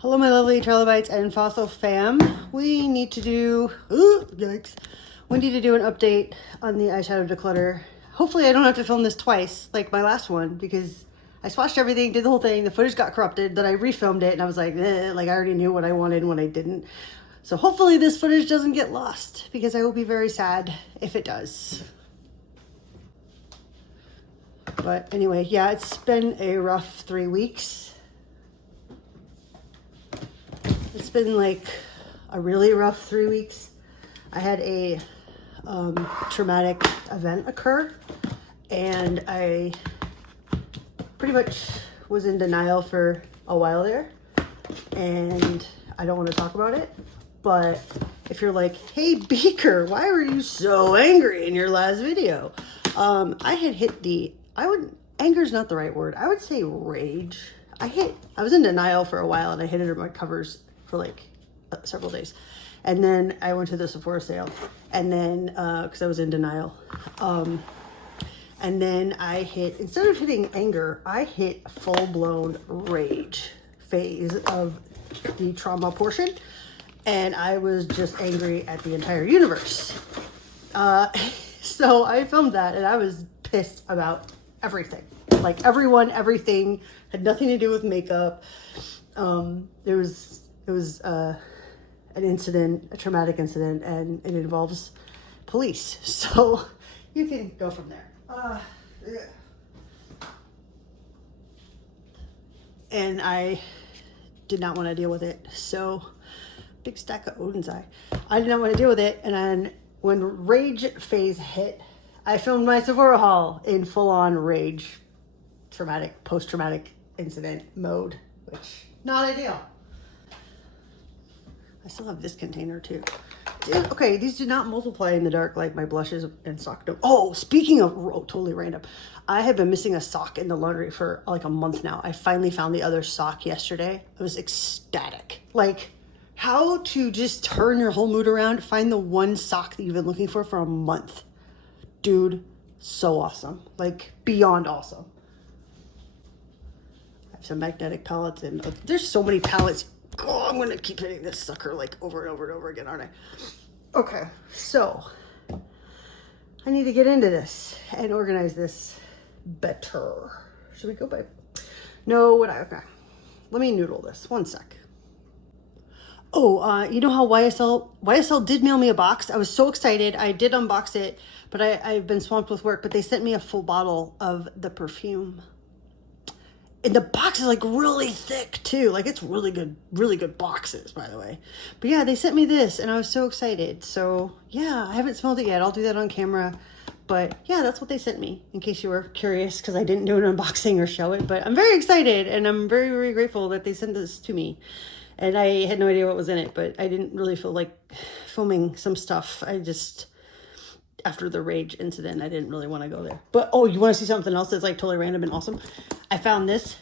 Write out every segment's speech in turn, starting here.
Hello, my lovely trilobites and fossil fam. We need to do, yikes. We need to do an update on the eyeshadow declutter. Hopefully I don't have to film this twice, like my last one, because I swatched everything, did the whole thing, the footage got corrupted, then I refilmed it, and I was like, like I already knew what I wanted when I didn't. So hopefully this footage doesn't get lost, because I will be very sad if it does. But anyway, yeah, it's been a rough 3 weeks. It's been like a really rough 3 weeks. I had a traumatic event occur, and I pretty much was in denial for a while there, and I don't want to talk about it. But if you're like, hey Beaker, why were you so angry in your last video? I had hit anger's not the right word. I would say rage. I was in denial for a while, and I hid under my covers for like several days. And then I went to the Sephora sale, and then, cause I was in denial. And then I instead of hitting anger, I hit full-blown rage phase of the trauma portion. And I was just angry at the entire universe. So I filmed that, and I was pissed about everything. Like everyone, everything. Had nothing to do with makeup. It was an incident, a traumatic incident, and it involves police. So you can go from there. Yeah. And I did not want to deal with it. So big stack of Odin's Eye. I did not want to deal with it. And then when rage phase hit, I filmed my Sephora haul in full-on rage, traumatic, post-traumatic incident mode, which not ideal. I still have this container too. Okay, these do not multiply in the dark like my blushes and sock do. Oh, speaking of, totally random. I have been missing a sock in the laundry for like a month now. I finally found the other sock yesterday. I was ecstatic. Like, how to just turn your whole mood around, find the one sock that you've been looking for a month. Dude, so awesome. Like, beyond awesome. I have some magnetic palettes, and there's so many palettes. Oh, I'm gonna keep hitting this sucker like over and over and over again, aren't I? Okay, so I need to get into this and organize this better. Should we go by? No, okay. Let me noodle this. One sec. Oh, you know how YSL did mail me a box? I was so excited. I did unbox it, but I've been swamped with work. But they sent me a full bottle of the perfume. And the box is like really thick too. Like it's really good boxes, by the way. But yeah, they sent me this and I was so excited. So yeah, I haven't smelled it yet. I'll do that on camera. But yeah, that's what they sent me, in case you were curious, because I didn't do an unboxing or show it. But I'm very excited, and I'm very, very grateful that they sent this to me. And I had no idea what was in it, but I didn't really feel like filming some stuff. After the rage incident, I didn't really want to go there. But, oh, you want to see something else that's like totally random and awesome? I found this.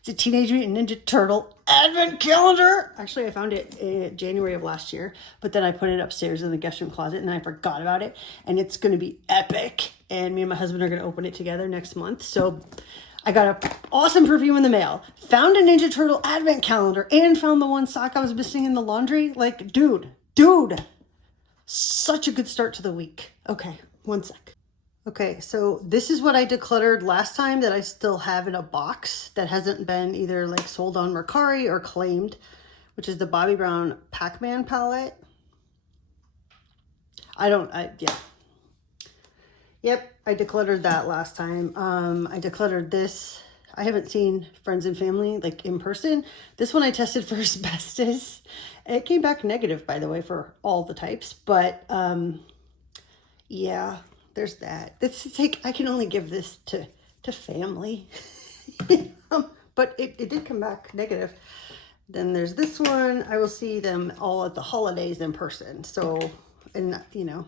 It's a Teenage Mutant Ninja Turtle advent calendar. Actually, I found it in January of last year, but then I put it upstairs in the guest room closet, and I forgot about it. And it's going to be epic. And me and my husband are going to open it together next month. So I got an awesome perfume in the mail, found a Ninja Turtle advent calendar, and found the one sock I was missing in the laundry. Like, dude. Such a good start to the week. Okay, one sec. Okay, so this is what I decluttered last time that I still have in a box that hasn't been either like sold on Mercari or claimed, which is the Bobbi Brown Pac-Man palette. Yeah. Yep, I decluttered that last time. I decluttered this. I haven't seen friends and family like in person. This one I tested for asbestos. It came back negative, by the way, for all the types. But yeah, there's that. It's like I can only give this to family. But it did come back negative. Then there's this one. I will see them all at the holidays in person. So, and you know,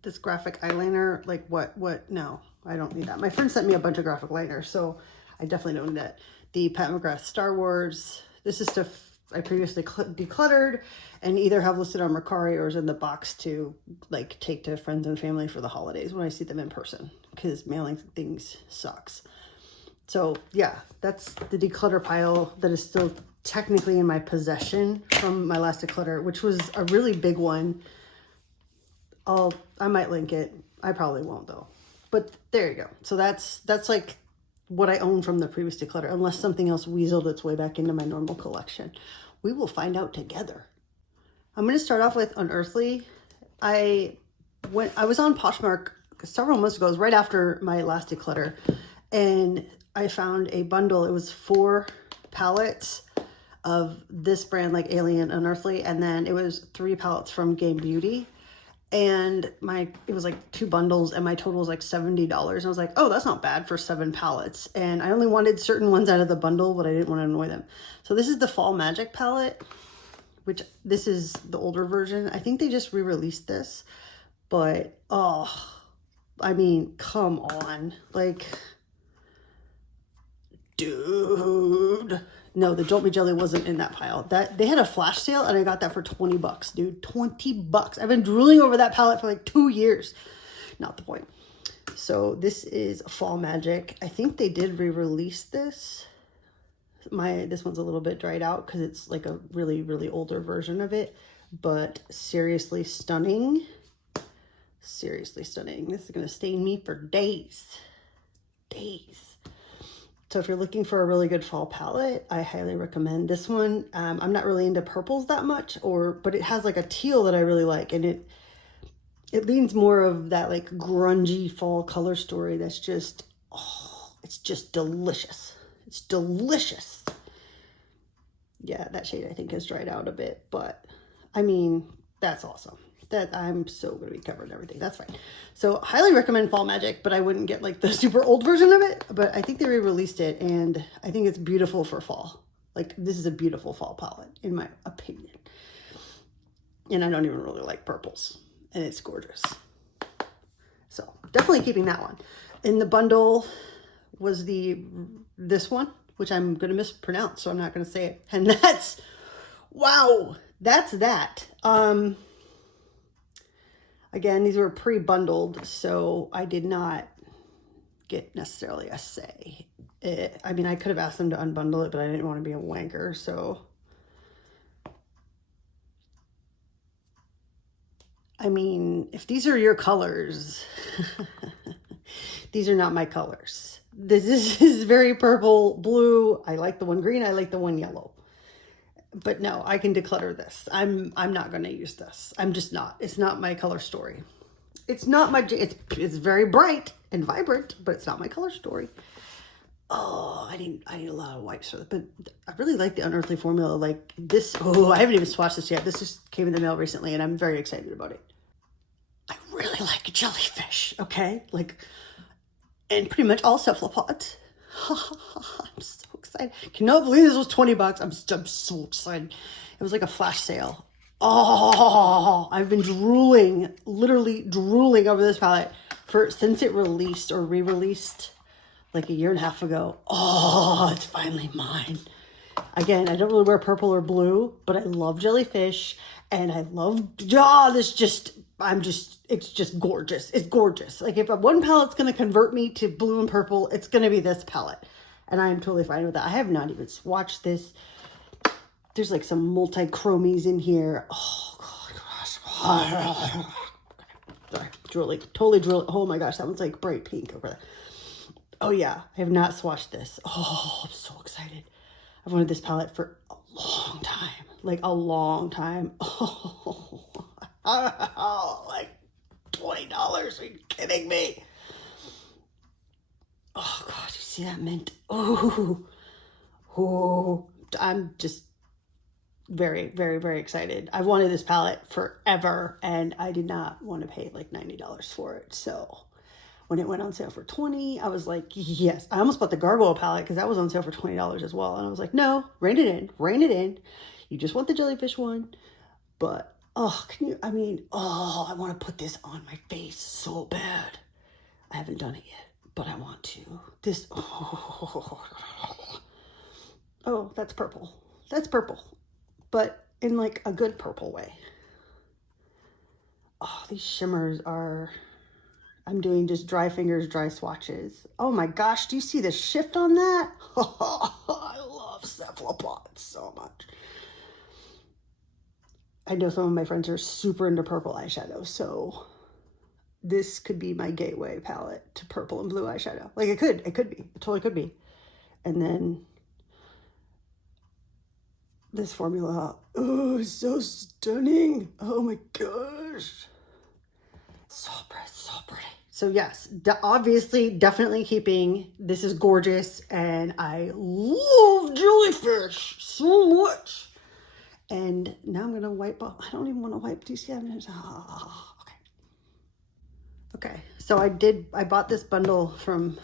this graphic eyeliner, like what? No, I don't need that. My friend sent me a bunch of graphic liners, so I definitely don't need that. The Pat McGrath Star Wars. This is stuff I previously decluttered and either have listed on Mercari or is in the box to like take to friends and family for the holidays when I see them in person, because mailing things sucks. So yeah, that's the declutter pile that is still technically in my possession from my last declutter, which was a really big one. I might link it. I probably won't though. But there you go. So that's like what I own from the previous declutter, unless something else weaseled its way back into my normal collection. We will find out together. I'm going to start off with Unearthly. I was on Poshmark several months ago. It was right after my last declutter, and I found a bundle. It was 4 palettes of this brand, like Alien Unearthly, and then it was 3 palettes from Game Beauty. And it was like 2 bundles, and my total was like $70. I was like, oh, that's not bad for 7 palettes. And I only wanted certain ones out of the bundle, but I didn't want to annoy them. So this is the Fall Magic palette, which this is the older version. I think they just re-released this, but oh, I mean, come on, like, dude. No, the Jolt Me Jelly wasn't in that pile. That they had a flash sale, and I got that for $20, dude. $20. I've been drooling over that palette for like 2 years. Not the point. So this is Fall Magic. I think they did re-release this. This one's a little bit dried out because it's like a really, really older version of it. But seriously stunning. Seriously stunning. This is going to stain me for days. Days. So if you're looking for a really good fall palette, I highly recommend this one. I'm not really into purples that much, but it has like a teal that I really like, and it leans more of that like grungy fall color story that's just, oh, it's just delicious. It's delicious. Yeah, that shade I think has dried out a bit, but I mean, that's awesome. That I'm so going to be covered in everything. That's fine. So highly recommend Fall Magic, but I wouldn't get like the super old version of it. But I think they re-released it, and I think it's beautiful for fall. Like, this is a beautiful fall palette, in my opinion. And I don't even really like purples, and it's gorgeous. So definitely keeping that one. In the bundle was this one, which I'm going to mispronounce, so I'm not going to say it. And that's, wow, that's that. Again, these were pre-bundled, so I did not get necessarily a say. I mean, I could have asked them to unbundle it, but I didn't want to be a wanker, so. I mean, if these are your colors, these are not my colors. This is very purple, blue. I like the one green. I like the one yellow. But no, I can declutter this. I'm not going to use this. I'm just not. It's not my color story. It's not my, it's very bright and vibrant, but it's not my color story. Oh, I need a lot of wipes for that. But I really like the Unearthly formula. Like this, oh, I haven't even swatched this yet. This just came in the mail recently, and I'm very excited about it. I really like jellyfish, okay? Like, and pretty much all cephalopods. I'm so excited. Cannot believe this was $20. I'm so excited. It was like a flash sale. Oh, I've been drooling, literally drooling over this palette since it released or re-released like 1.5 years ago. Oh, it's finally mine. Again, I don't really wear purple or blue, but I love jellyfish, and I love, it's just gorgeous. It's gorgeous. Like, if one palette's going to convert me to blue and purple, it's going to be this palette. And I am totally fine with that. I have not even swatched this. There's like some multi-chromies in here. Oh, gosh. Sorry, drooling. Totally drooling. Oh my gosh, that one's like bright pink over there. Oh yeah, I have not swatched this. Oh, I'm so excited. I've wanted this palette for a long time. Like a long time. Oh, like $20. Are you kidding me? Oh gosh, you see that mint? Oh, I'm just very, very, very excited. I've wanted this palette forever, and I did not want to pay like $90 for it. So when it went on sale for $20, I was like, yes. I almost bought the Gargoyle palette because that was on sale for $20 as well. And I was like, no, rein it in. You just want the jellyfish one. But, oh, I want to put this on my face so bad. I haven't done it yet, but I want to. Oh, that's purple. That's purple. But in like a good purple way. Oh, these shimmers are, I'm doing just dry fingers, dry swatches. Oh my gosh, do you see the shift on that? I love cephalopods so much. I know some of my friends are super into purple eyeshadow, so this could be my gateway palette to purple and blue eyeshadow. Like it could be, it totally could be. And then this formula, oh, so stunning. Oh my gosh. So pretty, so pretty. So yes, obviously, definitely keeping, this is gorgeous, and I love jellyfish so much. And now I'm gonna wipe off, I don't even wanna wipe, do you see that? Oh, okay, so I bought this bundle from,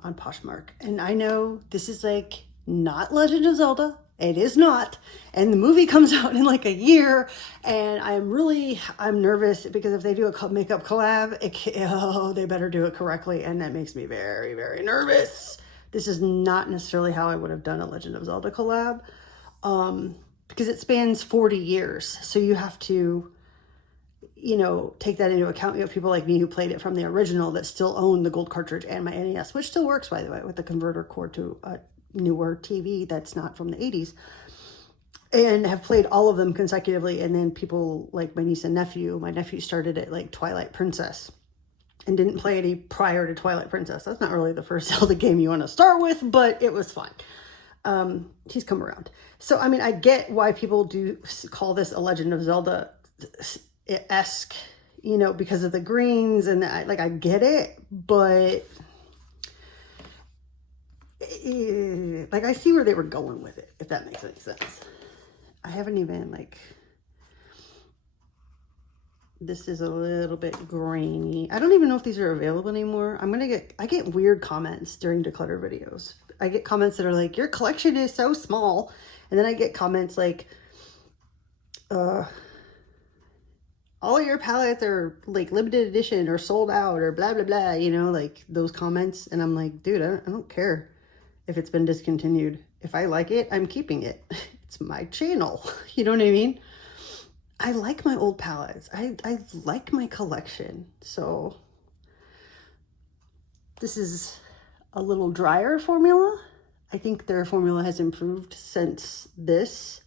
on Poshmark, and I know this is like not Legend of Zelda. It is not. And the movie comes out in like a year, and I'm nervous because if they do a makeup collab, they better do it correctly, and that makes me very, very nervous. This is not necessarily how I would have done a Legend of Zelda collab, because it spans 40 years. So you have to, you know, take that into account. You have people like me who played it from the original that still own the gold cartridge and my NES, which still works, by the way, with the converter cord to a newer TV that's not from the 80s, and have played all of them consecutively. And then people like my niece and nephew, my nephew started at like Twilight Princess and didn't play any prior to Twilight Princess. That's not really the first Zelda game you want to start with, but it was fun. He's come around. So, I mean, I get why people do call this a Legend of Zelda-esque, you know, because of the greens and I get it, but like I see where they were going with it, if that makes any sense. I haven't even like, this is a little bit grainy. I don't even know if these are available anymore. I get weird comments during declutter videos. I get comments that are like, your collection is so small. And then I get comments like, all of your palettes are like limited edition or sold out or blah, blah, blah, you know, like those comments. And I'm like, dude, I don't care if it's been discontinued. If I like it, I'm keeping it. It's my channel. You know what I mean? I like my old palettes. I like my collection. So this is a little drier formula. I think their formula has improved since this,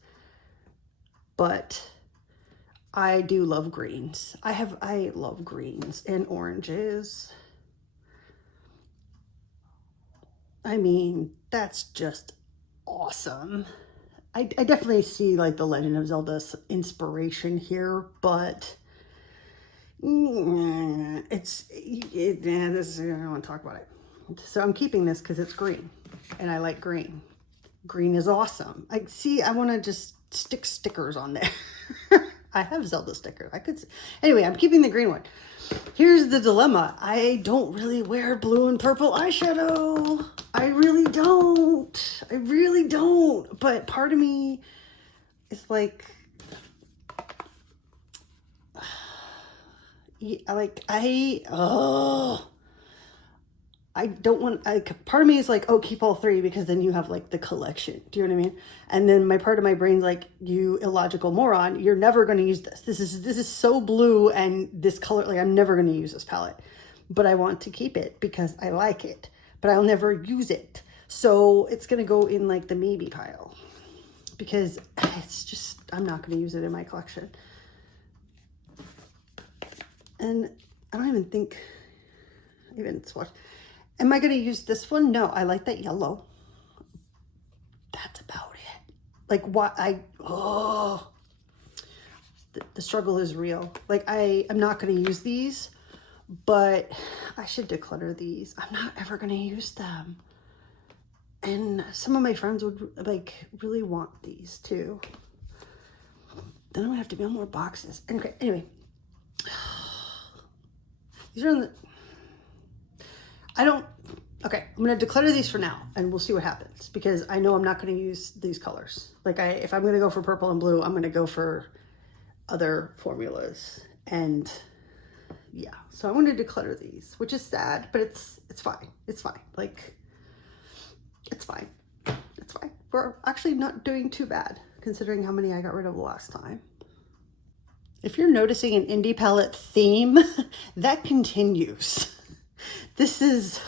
but I do love greens. I love greens and oranges. I mean, that's just awesome. I definitely see like the Legend of Zelda inspiration here, but I don't want to talk about it. So I'm keeping this because it's green and I like green. Green is awesome. I want to just stick stickers on there. I have Zelda stickers. Anyway, I'm keeping the green one. Here's the dilemma. I don't really wear blue and purple eyeshadow. I really don't. But part of me is like, I don't want, part of me is like, oh, keep all three because then you have like the collection. Do you know what I mean? And then my part of my brain's like, you illogical moron, you're never going to use this. This is so blue and this color, like I'm never going to use this palette, but I want to keep it because I like it, but I'll never use it. So it's going to go in like the maybe pile because it's just, I'm not going to use it in my collection. And I don't even think, even swatch. Am I going to use this one? No, I like that yellow. That's about it. Like what the struggle is real. Like I'm not going to use these, but I should declutter these. I'm not ever going to use them. And some of my friends would like really want these too. Then I'm gonna have to mail more boxes. Okay, anyway. These are in the, okay, I'm gonna declutter these for now and we'll see what happens because I know I'm not gonna use these colors. Like if I'm gonna go for purple and blue, I'm gonna go for other formulas. And yeah, so I'm gonna declutter these, which is sad, but it's fine. It's fine. Like, it's fine. It's fine. We're actually not doing too bad considering how many I got rid of last time. If you're noticing an indie palette theme, that continues. This is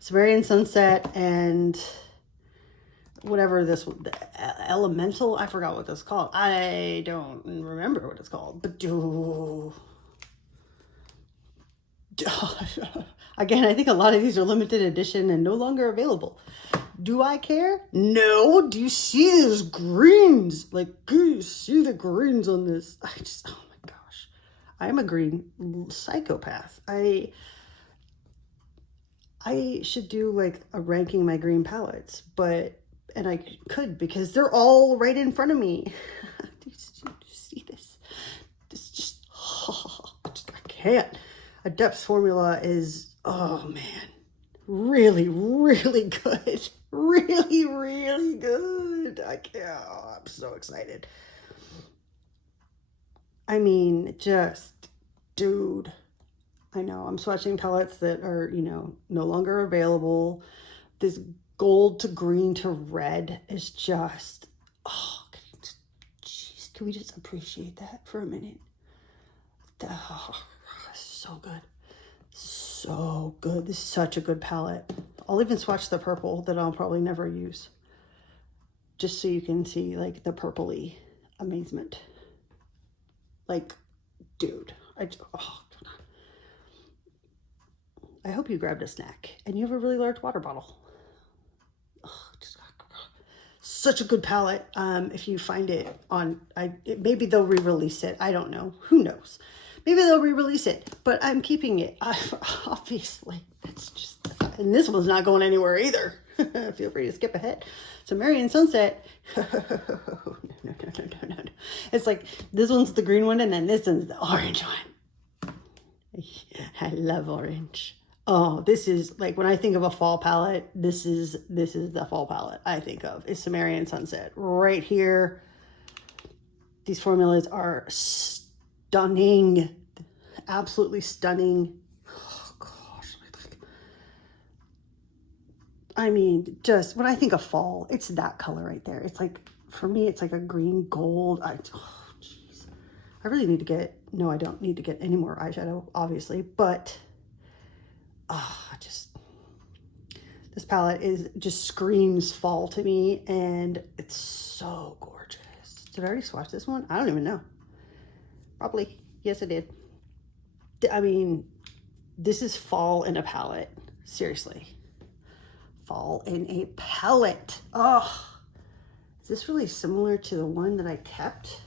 Sumerian Sunset and whatever this elemental, I forgot what this is called. I don't remember what it's called, but again, I think a lot of these are limited edition and no longer available. Do I care? No. Do you see those greens? Like, do you see the greens on this? Oh my gosh. I'm a green psychopath. I should do like a ranking my green palettes, and I could because they're all right in front of me. Do you see this? This just, I can't. A depth formula is, oh man, really, really good. Really, really good. I can't, I'm so excited. I mean, just, dude, I know I'm swatching palettes that are, no longer available. This gold to green to red is just, oh, jeez, can we just appreciate that for a minute? Oh, so good. So good. This is such a good palette. I'll even swatch the purple that I'll probably never use. Just so you can see like the purpley amazement. Like, dude, I hope you grabbed a snack and you have a really large water bottle. Such a good palette. If you find it on, maybe they'll re-release it. I don't know. Who knows? Maybe they'll re-release it, but I'm keeping it. Obviously, it's just, and this one's not going anywhere either. Feel free to skip ahead. So Sumerian Sunset. No. It's like this one's the green one, and then this one's the orange one. I love orange. Oh, this is like when I think of a fall palette, this is the fall palette I think of. It's Sumerian Sunset right here. These formulas are stunning, absolutely stunning. Oh gosh, I mean, just when I think of fall, it's that color right there. It's like, for me, it's like a green gold. Oh jeez, I really need to get, no, I don't need to get any more eyeshadow, obviously, but this palette just screams fall to me, and it's so gorgeous. Did I already swatch this one? I don't even know. Probably. Yes, I did. I mean, this is fall in a palette. Seriously. Fall in a palette. Oh, is this really similar to the one that I kept?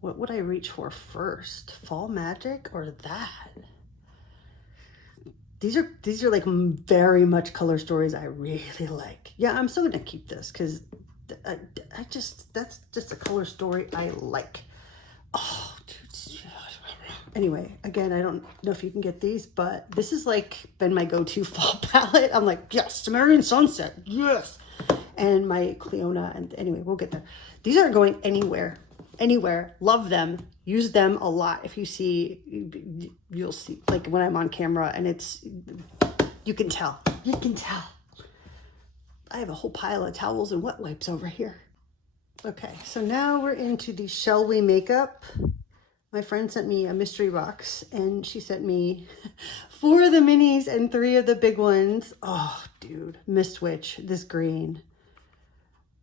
What would I reach for first? Fall Magic or that? These are like very much color stories I really like. Yeah, I'm still gonna keep this because that's just a color story I like. Oh, dude. Anyway, again, I don't know if you can get these, but this has like been my go-to fall palette. I'm like, yes, Sumerian Sunset, yes. And my Cleona, and anyway, we'll get there. These aren't going anywhere. Love them, use them a lot. If you see, you'll see like when I'm on camera, and you can tell I have a whole pile of towels and wet wipes over here. Okay, so now we're into the Shall We makeup. My friend sent me a mystery box, and she sent me 4 of the minis and 3 of the big ones. Oh dude, Mist Witch, this green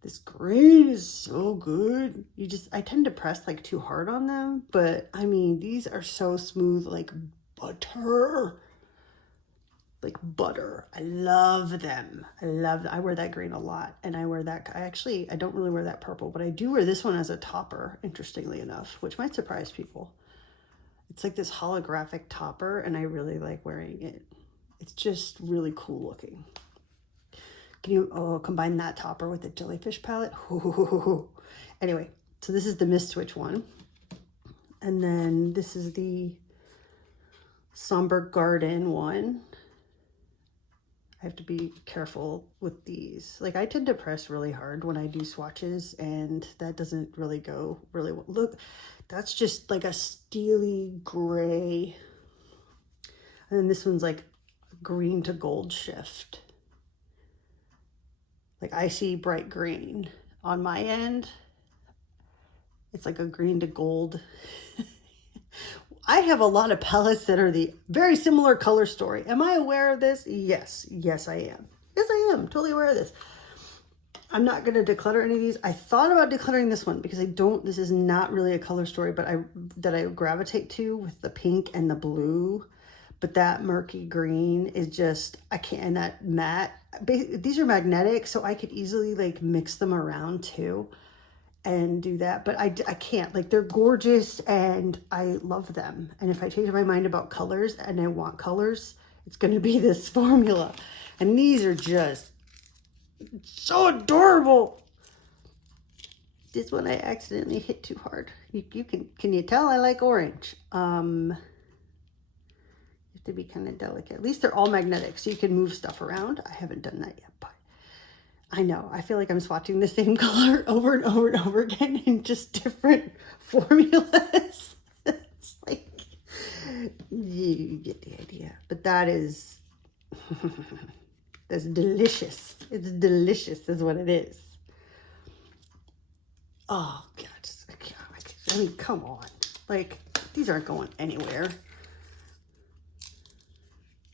is so good. I tend to press like too hard on them, but I mean, these are so smooth, like butter. Like butter. I love them. I wear that green a lot, and I wear that, I don't really wear that purple, but I do wear this one as a topper, interestingly enough, which might surprise people. It's like this holographic topper, and I really like wearing it. It's just really cool looking. Can you combine that topper with the jellyfish palette? Ooh. Anyway, so this is the Mist Switch one. And then this is the Somber Garden one. I have to be careful with these. Like, I tend to press really hard when I do swatches, and that doesn't really go really well. Look, that's just like a steely gray. And then this one's like green to gold shift. Like, I see bright green. on my end. It's like a green to gold. I have a lot of palettes that are the very similar color story. Am I aware of this? Yes. Yes, I am. Yes, I am. Totally aware of this. I'm not going to declutter any of these. I thought about decluttering this one because this is not really a color story, but that I gravitate to with the pink and the blue. But that murky green is just, I can't, and that matte, these are magnetic, so I could easily like mix them around too and do that. But I can't, like, they're gorgeous and I love them. And if I change my mind about colors and I want colors, it's going to be this formula. And these are just so adorable. This one I accidentally hit too hard. Can you tell I like orange? You have to be kind of delicate. At least they're all magnetic, so you can move stuff around. I haven't done that yet, but I know. I feel like I'm swatching the same color over and over and over again in just different formulas. It's like, you get the idea. But that is, that's delicious. It's delicious is what it is. Oh, God. I mean, come on. Like, these aren't going anywhere.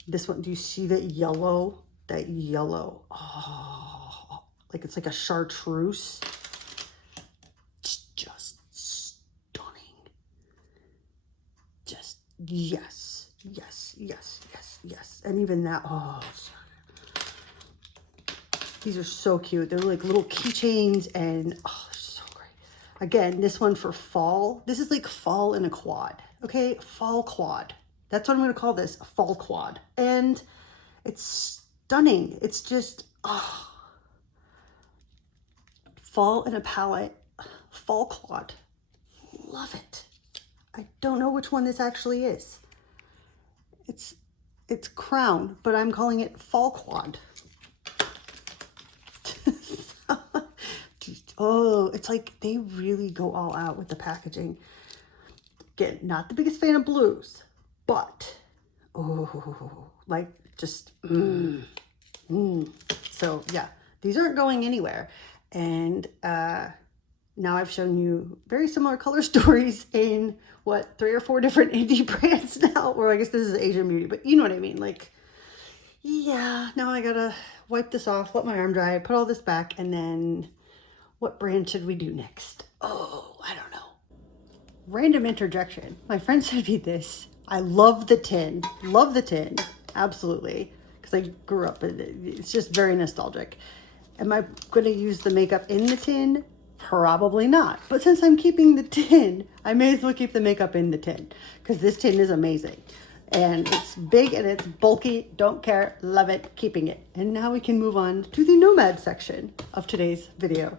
This one, do you see that yellow? That yellow. Oh, like it's like a chartreuse. It's just stunning. Just, yes, yes, yes, yes, yes. And even that, oh, sorry. These are so cute. They're like little keychains and, oh, so great. Again, this one for fall. This is like fall in a quad, okay? Fall quad. That's what I'm going to call this, a fall quad. And it's stunning. It's just, oh. Fall in a palette, fall quad. Love it. I don't know which one this actually is. It's crown, but I'm calling it fall quad. Oh, it's like they really go all out with the packaging. Again, not the biggest fan of blues. But, oh, like just, So yeah, these aren't going anywhere. And now I've shown you very similar color stories in, what, 3 or 4 different indie brands now? Or I guess this is Asian Beauty, but you know what I mean. Like, yeah, now I gotta wipe this off, let my arm dry, put all this back, and then what brand should we do next? Oh, I don't know. Random interjection. My friend sent me this. I love the tin, absolutely, because I grew up in it. It's just very nostalgic. Am I going to use the makeup in the tin? Probably not. But since I'm keeping the tin, I may as well keep the makeup in the tin, because this tin is amazing. And it's big and it's bulky. Don't care. Love it. Keeping it. And now we can move on to the Nomad section of today's video.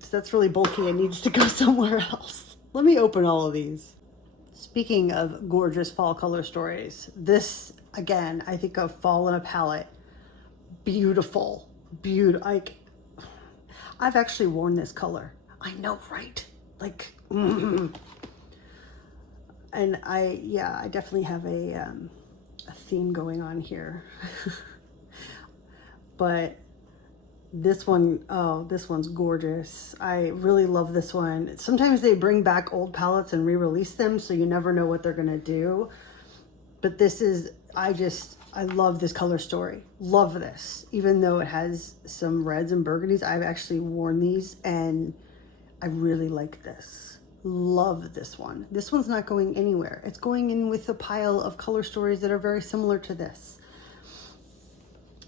So that's really bulky and needs to go somewhere else. Let me open all of these. Speaking of gorgeous fall color stories, this, again, I think of fall in a palette. Beautiful, beautiful. Like, I've actually worn this color. I know, right? Like, And I definitely have a theme going on here. But this one, oh, this one's gorgeous. I really love this one. Sometimes they bring back old palettes and re-release them, so you never know what they're gonna do. But this is, I love this color story. Love this. Even though it has some reds and burgundies, I've actually worn these and I really like this. Love this one. This one's not going anywhere. It's going in with a pile of color stories that are very similar to this.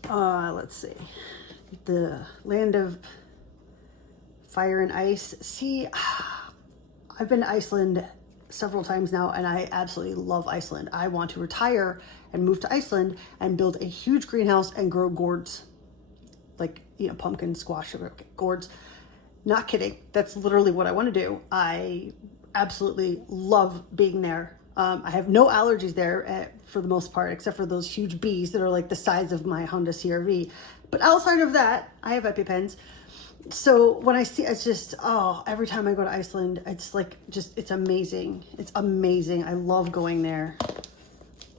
Let's see. The Land of Fire and Ice. See, I've been to Iceland several times now and I absolutely love Iceland. I want to retire and move to Iceland and build a huge greenhouse and grow gourds. Like, you know, pumpkin, squash, gourds. Not kidding. That's literally what I want to do. I absolutely love being there. I have no allergies there for the most part, except for those huge bees that are like the size of my Honda CR-V. But outside of that, I have EpiPens. So when I see, it's just, oh, every time I go to Iceland, it's like, just, it's amazing. It's amazing. I love going there.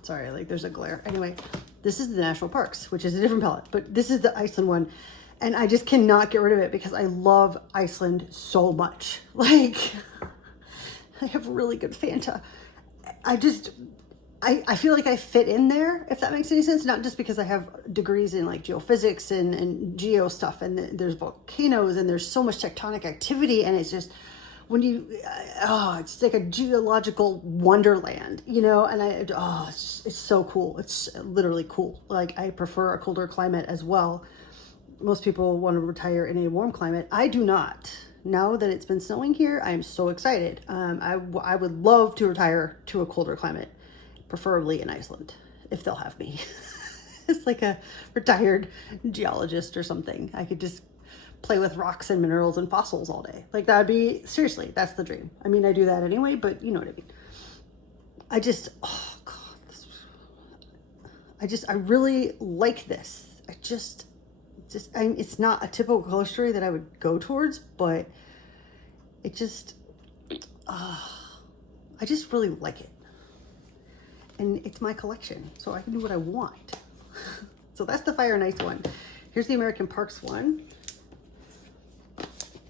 Sorry, like there's a glare. Anyway, this is the national parks, which is a different palette, but this is the Iceland one. And I just cannot get rid of it because I love Iceland so much. Like, I have really good Fanta. I feel like I fit in there, if that makes any sense. Not just because I have degrees in like geophysics and geo stuff, and there's volcanoes and there's so much tectonic activity, and it's just, when you, it's like a geological wonderland, you know, and it's so cool. It's literally cool. Like, I prefer a colder climate as well. Most people want to retire in a warm climate. I do not. Now that it's been snowing here, I'm so excited. I would love to retire to a colder climate, preferably in Iceland, if they'll have me. It's like a retired geologist or something. I could just play with rocks and minerals and fossils all day. Like, that'd be, seriously, that's the dream. I mean, I do that anyway, but you know what I mean. Oh God, I really like this. It's not a typical color story that I would go towards, but it just, I just really like it. And it's my collection, so I can do what I want. So that's the Fire and Ice one. Here's the American Parks one.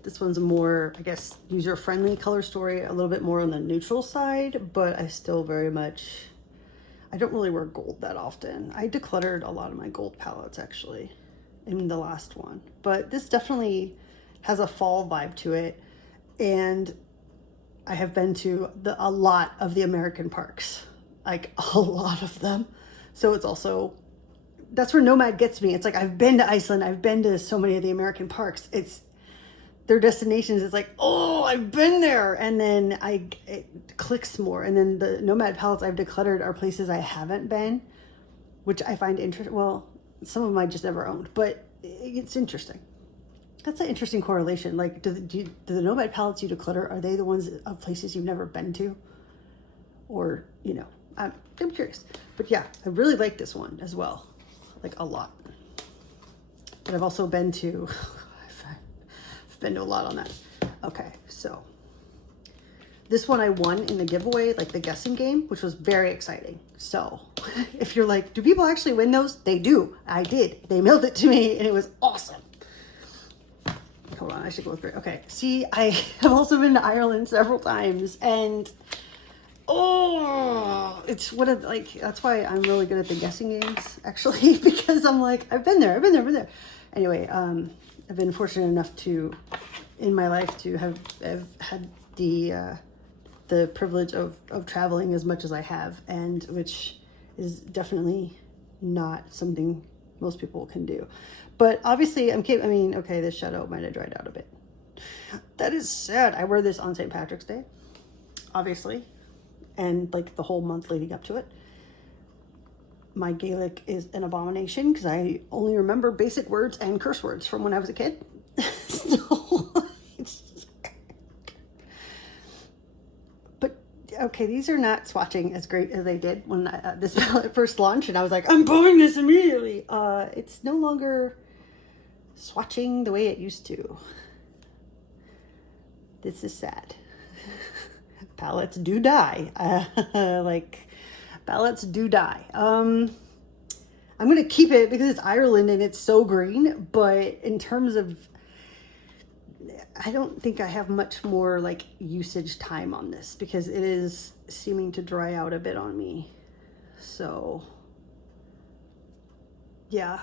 This one's a more, I guess, user-friendly color story, a little bit more on the neutral side, but I still very much, I don't really wear gold that often. I decluttered a lot of my gold palettes, actually, in the last one. But this definitely has a fall vibe to it, and I have been to a lot of the American parks, like a lot of them. So it's also, that's where Nomad gets me. It's like, I've been to Iceland, I've been to so many of the American parks. It's their destinations. It's like, oh, I've been there. And then it clicks more. And then the Nomad palettes I've decluttered are places I haven't been, which I find interesting. Well, some of them I just never owned, but it's interesting. That's an interesting correlation. Like, do the Nomad palettes you declutter, are they the ones of places you've never been to? Or, you know, I'm curious. But yeah, I really like this one as well. Like, a lot. But I've also been to, I've been to a lot on that. Okay, so this one I won in the giveaway, like the guessing game, which was very exciting. So if you're like, do people actually win those? They do. I did. They mailed it to me and it was awesome. Hold on, I should go with great. Okay, see, I have also been to Ireland several times, and it's what it, like, that's why I'm really good at the guessing games, actually, because I'm like, I've been there. Anyway, I've been fortunate enough to, in my life, to have had the privilege of traveling as much as I have, and which is definitely not something most people can do. But obviously, okay, this shadow might have dried out a bit. That is sad. I wear this on St. Patrick's Day, obviously, and like the whole month leading up to it. My Gaelic is an abomination because I only remember basic words and curse words from when I was a kid. But okay, these are not swatching as great as they did when this palette first launched, and I was like, I'm buying this immediately. It's no longer swatching the way it used to. This is sad. Palettes do die. Like, palettes do die. I'm gonna keep it because it's Ireland and it's so green, but in terms of, I don't think I have much more like usage time on this because it is seeming to dry out a bit on me. So yeah,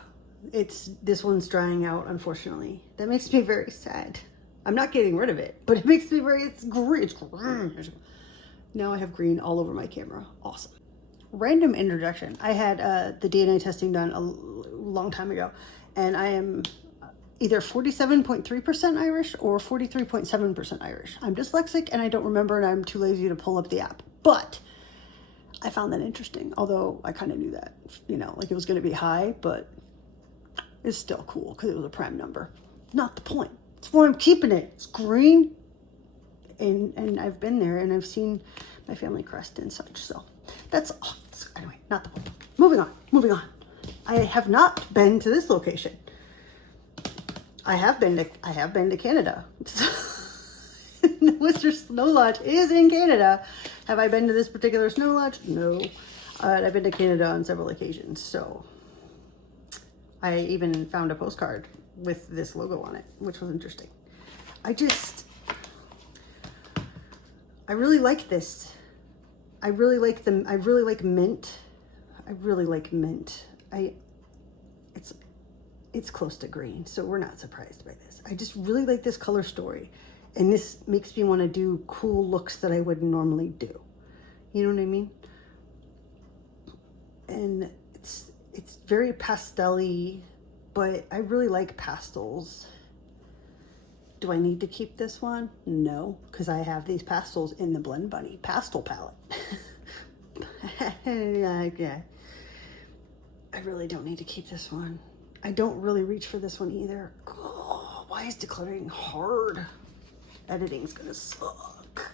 this one's drying out, unfortunately. That makes me very sad. I'm not getting rid of it, but it makes me it's green. Now I have green all over my camera. Awesome. Random interjection. I had the DNA testing done a long time ago, and I am either 47.3% Irish or 43.7% Irish. I'm dyslexic and I don't remember, and I'm too lazy to pull up the app. But I found that interesting, although I kind of knew that, you know, like it was going to be high, but it's still cool because it was a prime number. Not the point. It's why I'm keeping it. It's green, and I've been there, and I've seen my family crest and such. So that's anyway, not the point. Moving on. I have not been to this location. I have been to Canada. The Whistler Snow Lodge is in Canada. Have I been to this particular snow lodge? No. I've been to Canada on several occasions. So I even found a postcard with this logo on it, which was interesting. I really like this. I really like them. I really like mint. I really like mint. It's close to green, so we're not surprised by this. I just really like this color story. And this makes me want to do cool looks that I wouldn't normally do. You know what I mean? And it's very pastel-y, but I really like pastels. Do I need to keep this one? No, because I have these pastels in the Blend Bunny pastel palette. Yeah. I really don't need to keep this one. I don't really reach for this one either. Oh, why is decluttering hard? Editing's gonna suck.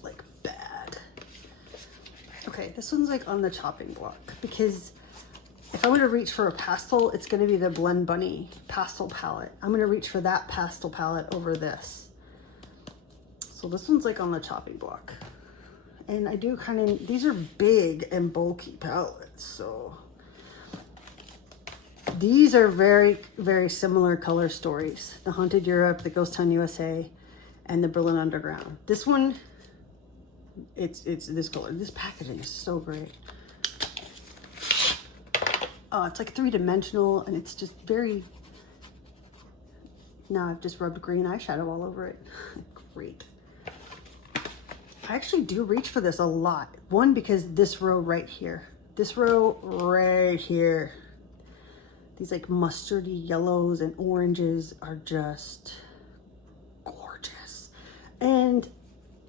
Like bad. Okay, this one's like on the chopping block because if I were to reach for a pastel, it's gonna be the Blend Bunny pastel palette. I'm gonna reach for that pastel palette over this. So this one's like on the chopping block. And I do kind of, these are big and bulky palettes, so. These are very, very similar color stories. The Haunted Europe, the Ghost Town USA, and the Berlin Underground. This one, it's this color. This packaging is so great. Oh, it's like three-dimensional, and it's just very, now I've just rubbed green eyeshadow all over it. Great. I actually do reach for this a lot. One, because this row right here. This row right here. These like mustardy yellows and oranges are just gorgeous. And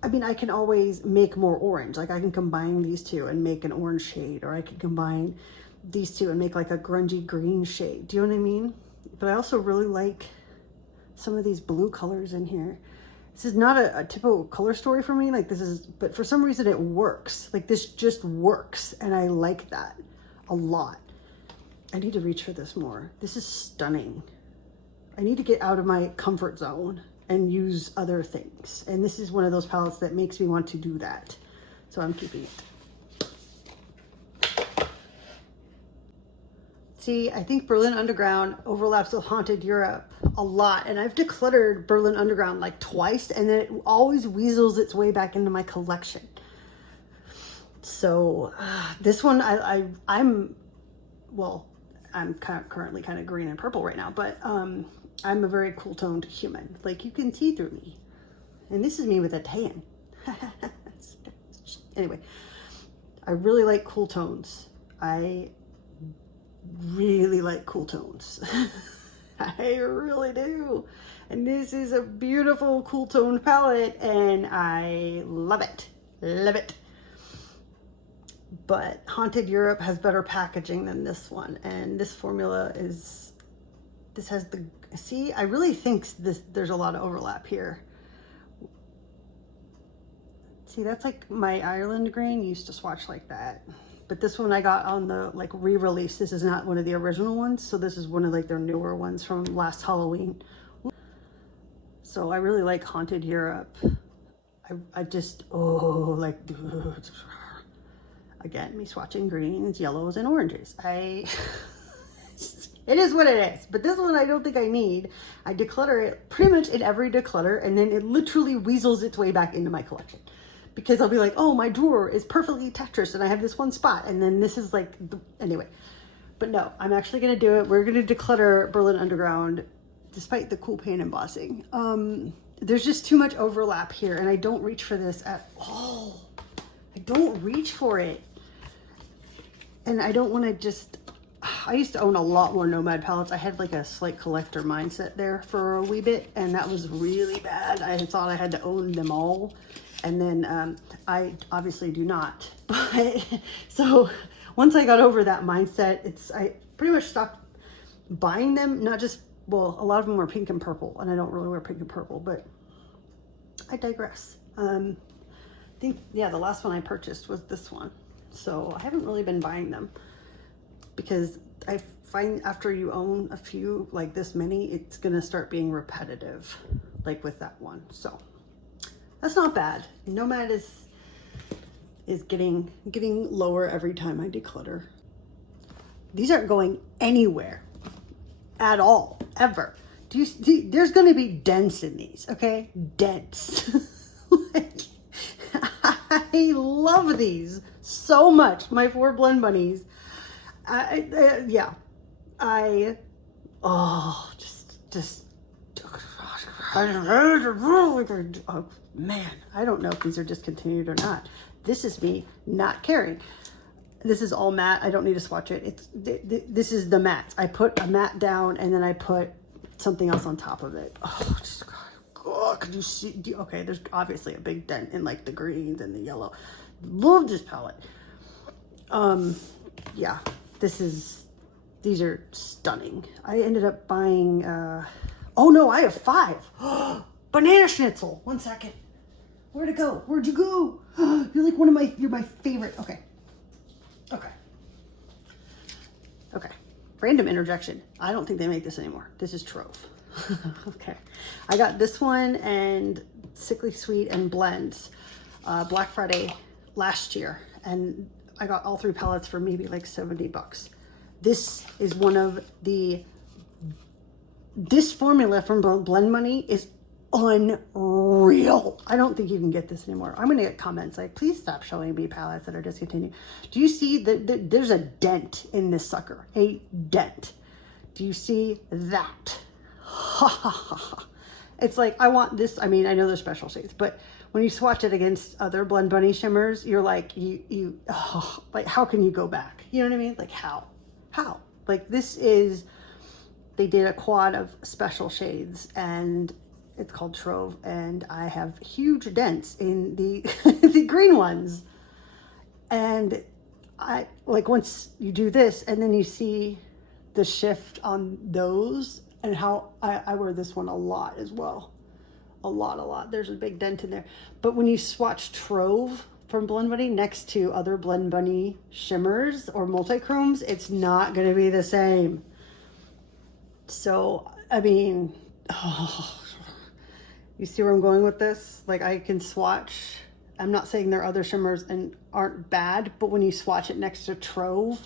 I mean, I can always make more orange. Like I can combine these two and make an orange shade, or I can combine these two and make like a grungy green shade. Do you know what I mean? But I also really like some of these blue colors in here. This is not a typical color story for me. Like this is, but for some reason it works. Like this just works. And I like that a lot. I need to reach for this more. This is stunning. I need to get out of my comfort zone and use other things. And this is one of those palettes that makes me want to do that. So I'm keeping it. See, I think Berlin Underground overlaps with Haunted Europe a lot. And I've decluttered Berlin Underground like twice, and then it always weasels its way back into my collection. So this one, I'm currently kind of green and purple right now, but I'm a very cool toned human. Like you can see through me. And this is me with a tan. Anyway, I really like cool tones. I really like cool tones. I really do. And this is a beautiful cool toned palette and I love it. Love it. But Haunted Europe has better packaging than this one. And this formula is, this has the, see, I really think there's a lot of overlap here. See, that's like my Ireland green used to swatch like that. But this one I got on the like re-release. This is not one of the original ones. So this is one of like their newer ones from last Halloween. So I really like Haunted Europe. I just, oh, like, again, me swatching greens, yellows, and oranges. It is what it is. But this one I don't think I need. I declutter it pretty much in every declutter, and then it literally weasels its way back into my collection. Because I'll be like, oh, my drawer is perfectly Tetris, and I have this one spot, and then this is like, anyway. But no, I'm actually going to do it. We're going to declutter Berlin Underground, despite the cool paint embossing. There's just too much overlap here, and I don't reach for this at all. I don't reach for it. And I don't want to just, I used to own a lot more Nomad palettes. I had like a slight collector mindset there for a wee bit, and that was really bad. I thought I had to own them all. And then I obviously do not. But so once I got over that mindset, I pretty much stopped buying them. Not just, well, a lot of them were pink and purple, and I don't really wear pink and purple, but I digress. I think, yeah, the last one I purchased was this one. So I haven't really been buying them because I find after you own a few like this many, it's gonna start being repetitive, like with that one. So that's not bad. Nomad is getting lower every time I declutter. These aren't going anywhere at all, ever. Do you see? There's going to be dents in these, okay? Dents. Like, I love these so much. My 4 Blend Bunnies. Yeah. Oh, man, I don't know if these are discontinued or not. This is me not caring. This is all matte. I don't need to swatch it. This is the matte. I put a matte down and then I put something else on top of it. Oh, just, oh, could you see? Okay, there's obviously a big dent in like the greens and the yellow. Love this palette. Yeah, these are stunning. I ended up buying, oh no, I have 5. Banana schnitzel. 1 second. Where'd it go? Where'd you go? You're like you're my favorite. Okay. Random interjection. I don't think they make this anymore. This is Trove. Okay. I got this one and Sickly Sweet and Blends, Black Friday last year. And I got all 3 palettes for maybe like $70. This is one of this formula from Blend Money is unreal. I don't think you can get this anymore. I'm going to get comments like, please stop showing me palettes that are discontinued. Do you see that there's a dent in this sucker? A dent. Do you see that? Ha ha ha ha. It's like, I want this. I mean, I know they're special shades, but when you swatch it against other Blend Bunny shimmers, you're like, like, how can you go back? You know what I mean? Like, how? Like, this is, they did a quad of special shades and it's called Trove, and I have huge dents in the the green ones. And I like, once you do this and then you see the shift on those, and how I wear this one a lot as well. A lot. There's a big dent in there. But when you swatch Trove from Blend Bunny next to other Blend Bunny shimmers or multi-chromes, it's not going to be the same. So, I mean, you see where I'm going with this? Like, I can swatch. I'm not saying there are other shimmers and aren't bad, but when you swatch it next to Trove,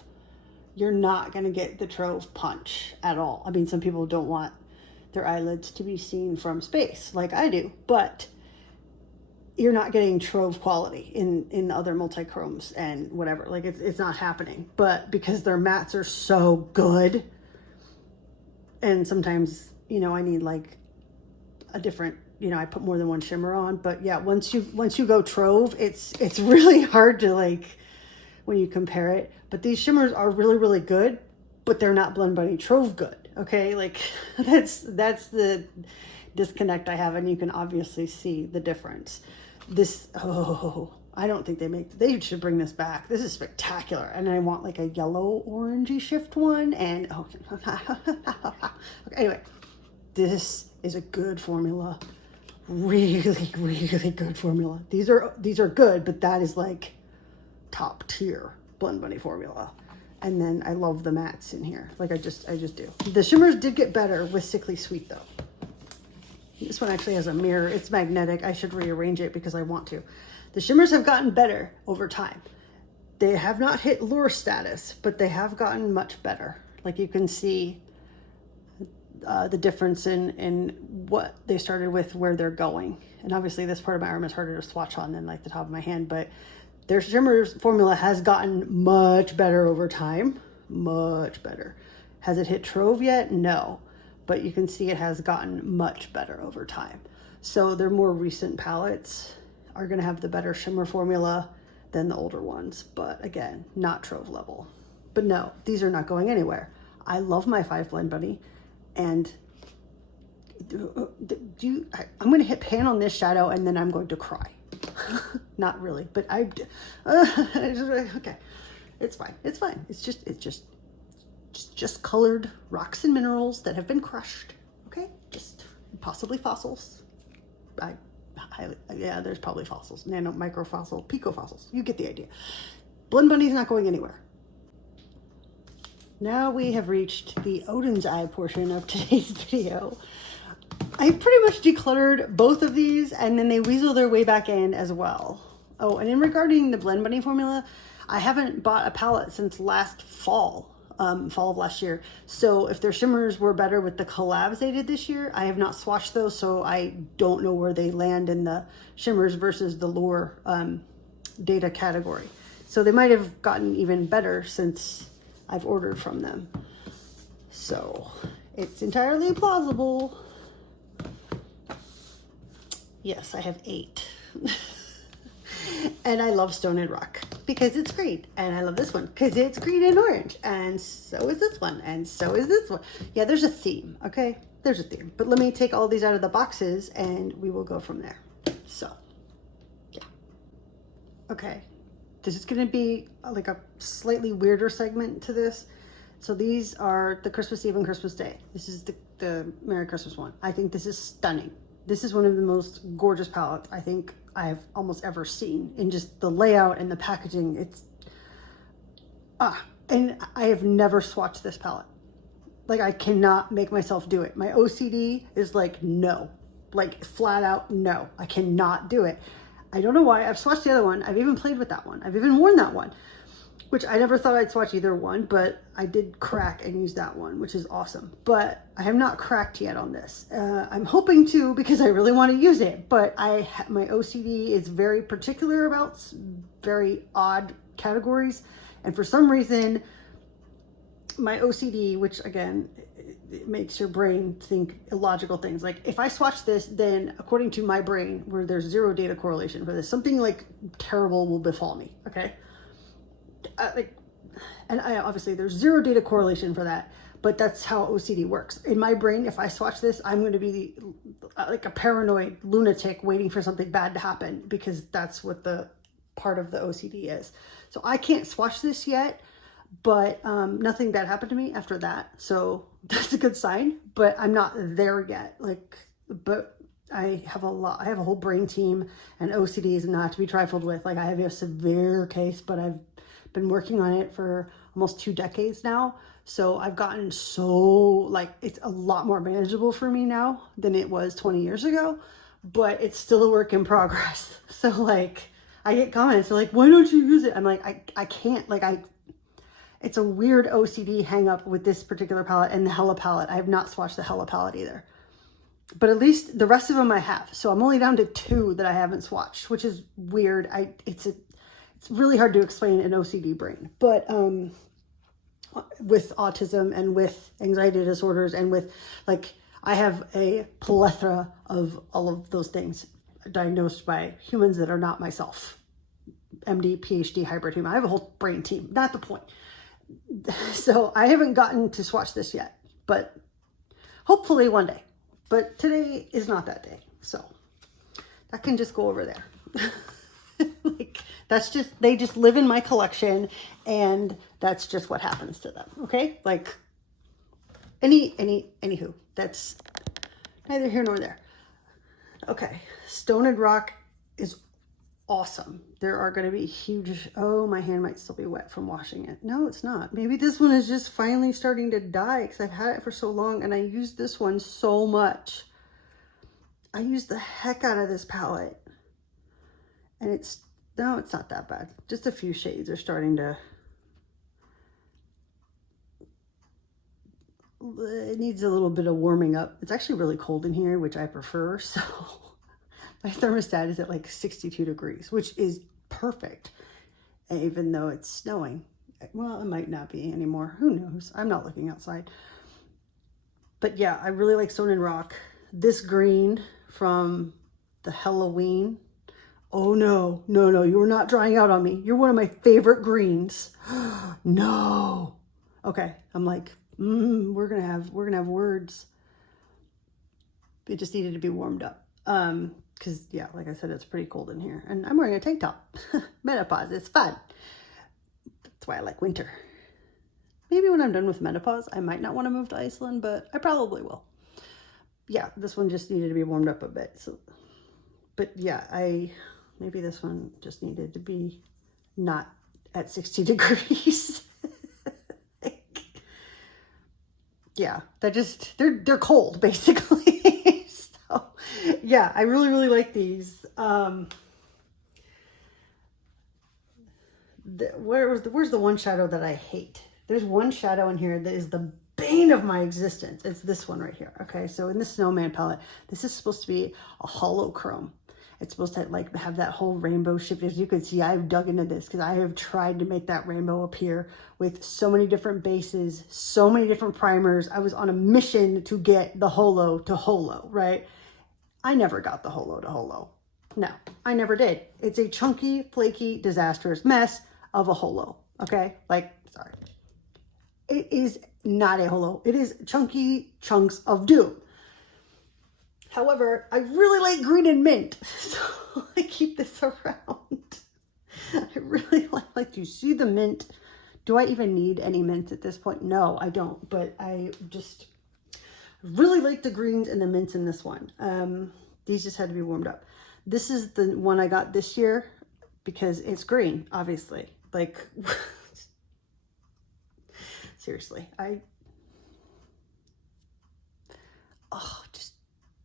you're not going to get the Trove punch at all. I mean, some people don't want their eyelids to be seen from space like I do, but you're not getting Trove quality in other multi-chromes and whatever. Like, it's not happening. But because their mattes are so good, and sometimes, you know, I need like a different, you know, I put more than one shimmer on. But yeah, once you go Trove, it's really hard to, like, when you compare it. But these shimmers are really, really good, but they're not Blend Bunny Trove good. Okay, like, that's the disconnect I have, and you can obviously see the difference. This, I don't think they should bring this back. This is spectacular. And I want like a yellow orangey shift one. And okay, anyway, this is a good formula. Really, really good formula. These are good, but that is like top tier Blend Bunny formula. And then I love the mattes in here. Like, I just do. The shimmers did get better with Sickly Sweet though. This one actually has a mirror. It's magnetic. I should rearrange it because I want to. The shimmers have gotten better over time. They have not hit lure status, but they have gotten much better. Like, you can see the difference in what they started with, where they're going. And obviously this part of my arm is harder to swatch on than like the top of my hand, but their shimmers formula has gotten much better over time. Much better. Has it hit Trove yet? No. But you can see it has gotten much better over time. So their more recent palettes are going to have the better shimmer formula than the older ones. But again, not Trove level. But no, these are not going anywhere. I love my 5 Blend Bunny. And I'm going to hit pan on this shadow and then I'm going to cry. Not really, but okay. It's fine. It's fine. It's just colored rocks and minerals that have been crushed. Okay, just possibly fossils. Yeah, there's probably fossils, nano, microfossil, picofossils. You get the idea. Blend Bunny's not going anywhere. Now we have reached the Odin's Eye portion of today's video. I pretty much decluttered both of these, and then they weasel their way back in as well. Oh, and in regarding the Blend Bunny formula, I haven't bought a palette since last fall. fall of last year. So if their shimmers were better with the collabs they did this year, I have not swatched those, so I don't know where they land in the shimmers versus the lure data category. So they might have gotten even better since I've ordered from them. So it's entirely plausible. Yes, I have 8. And I love Stone and Rock because it's great. And I love this one because it's green and orange. And so is this one. And so is this one. Yeah, there's a theme, okay? There's a theme. But let me take all these out of the boxes and we will go from there. So, yeah. Okay. This is going to be like a slightly weirder segment to this. So these are the Christmas Eve and Christmas Day. This is the Merry Christmas one. I think this is stunning. This is one of the most gorgeous palettes I think I've almost ever seen in just the layout and the packaging. It's, and I have never swatched this palette. Like, I cannot make myself do it. My OCD is like, no, like flat out, no, I cannot do it. I don't know why. I've swatched the other one. I've even played with that one. I've even worn that one, which I never thought I'd swatch either one, but I did crack and use that one, which is awesome. But I have not cracked yet on this. I'm hoping to because I really want to use it, but my OCD is very particular about very odd categories. And for some reason, my OCD, which again, it makes your brain think illogical things. Like if I swatch this, then according to my brain, where there's 0 data correlation for this, something like terrible will befall me, okay? Obviously there's 0 data correlation for that, but that's how OCD works. In my brain, if I swatch this, I'm going to be like a paranoid lunatic waiting for something bad to happen because that's what the part of the OCD is. So I can't swatch this yet, but nothing bad happened to me after that. So that's a good sign, but I'm not there yet. But I have a whole brain team, and OCD is not to be trifled with. Like I have a severe case, but I've been working on it for almost 2 decades now. So I've gotten so, like, it's a lot more manageable for me now than it was 20 years ago, but it's still a work in progress. So like, I get comments, they're like, why don't you use it? I'm like, I can't, like, it's a weird OCD hang up with this particular palette and the Hella palette. I have not swatched the Hella palette either, but at least the rest of them I have. So I'm only down to 2 that I haven't swatched, which is weird. It's really hard to explain an OCD brain, but with autism and with anxiety disorders and with, like, I have a plethora of all of those things diagnosed by humans that are not myself. MD, PhD, hybrid human. I have a whole brain team. Not the point. So I haven't gotten to swatch this yet, but hopefully one day. But today is not that day. So that can just go over there. Like, that's just, they just live in my collection, and that's just what happens to them. Okay. Like anywho, that's neither here nor there. Okay. Stone and Rock is awesome. There are going to be huge, oh, my hand might still be wet from washing it. No, it's not. Maybe this one is just finally starting to die because I've had it for so long and I used this one so much. I used the heck out of this palette. And it's not that bad. Just a few shades are starting to, it needs a little bit of warming up. It's actually really cold in here, which I prefer. So my thermostat is at like 62 degrees, which is perfect. Even though it's snowing. Well, it might not be anymore. Who knows? I'm not looking outside. But yeah, I really like Stone and Rock. This green from the Halloween. Oh no, you're not drying out on me. You're one of my favorite greens. No. Okay, I'm like, we're gonna have words. It just needed to be warmed up. Because yeah, like I said, it's pretty cold in here, and I'm wearing a tank top. Menopause, it's fun. That's why I like winter. Maybe when I'm done with menopause, I might not want to move to Iceland, but I probably will. Yeah, this one just needed to be warmed up a bit. So, but yeah, maybe this one just needed to be not at 60 degrees. Yeah, they're cold basically. So yeah, I really like these. Where's the one shadow that I hate? There's one shadow in here that is the bane of my existence. It's this one right here. Okay, so in the Snowman palette, this is supposed to be a hollow chrome. It's supposed to like have that whole rainbow shift. As you can see, I've dug into this because I have tried to make that rainbow appear with so many different bases, so many different primers. I was on a mission to get the holo to holo, right? I never got the holo to holo. No, I never did. It's a chunky, flaky, disastrous mess of a holo. Okay, like, sorry. It is not a holo. It is chunky chunks of doom. However, I really like green and mint, so I keep this around. I really like, do you see the mint? Do I even need any mint at this point? No, I don't, but I just really like the greens and the mints in this one. These just had to be warmed up. This is the one I got this year because it's green, obviously. Like, seriously,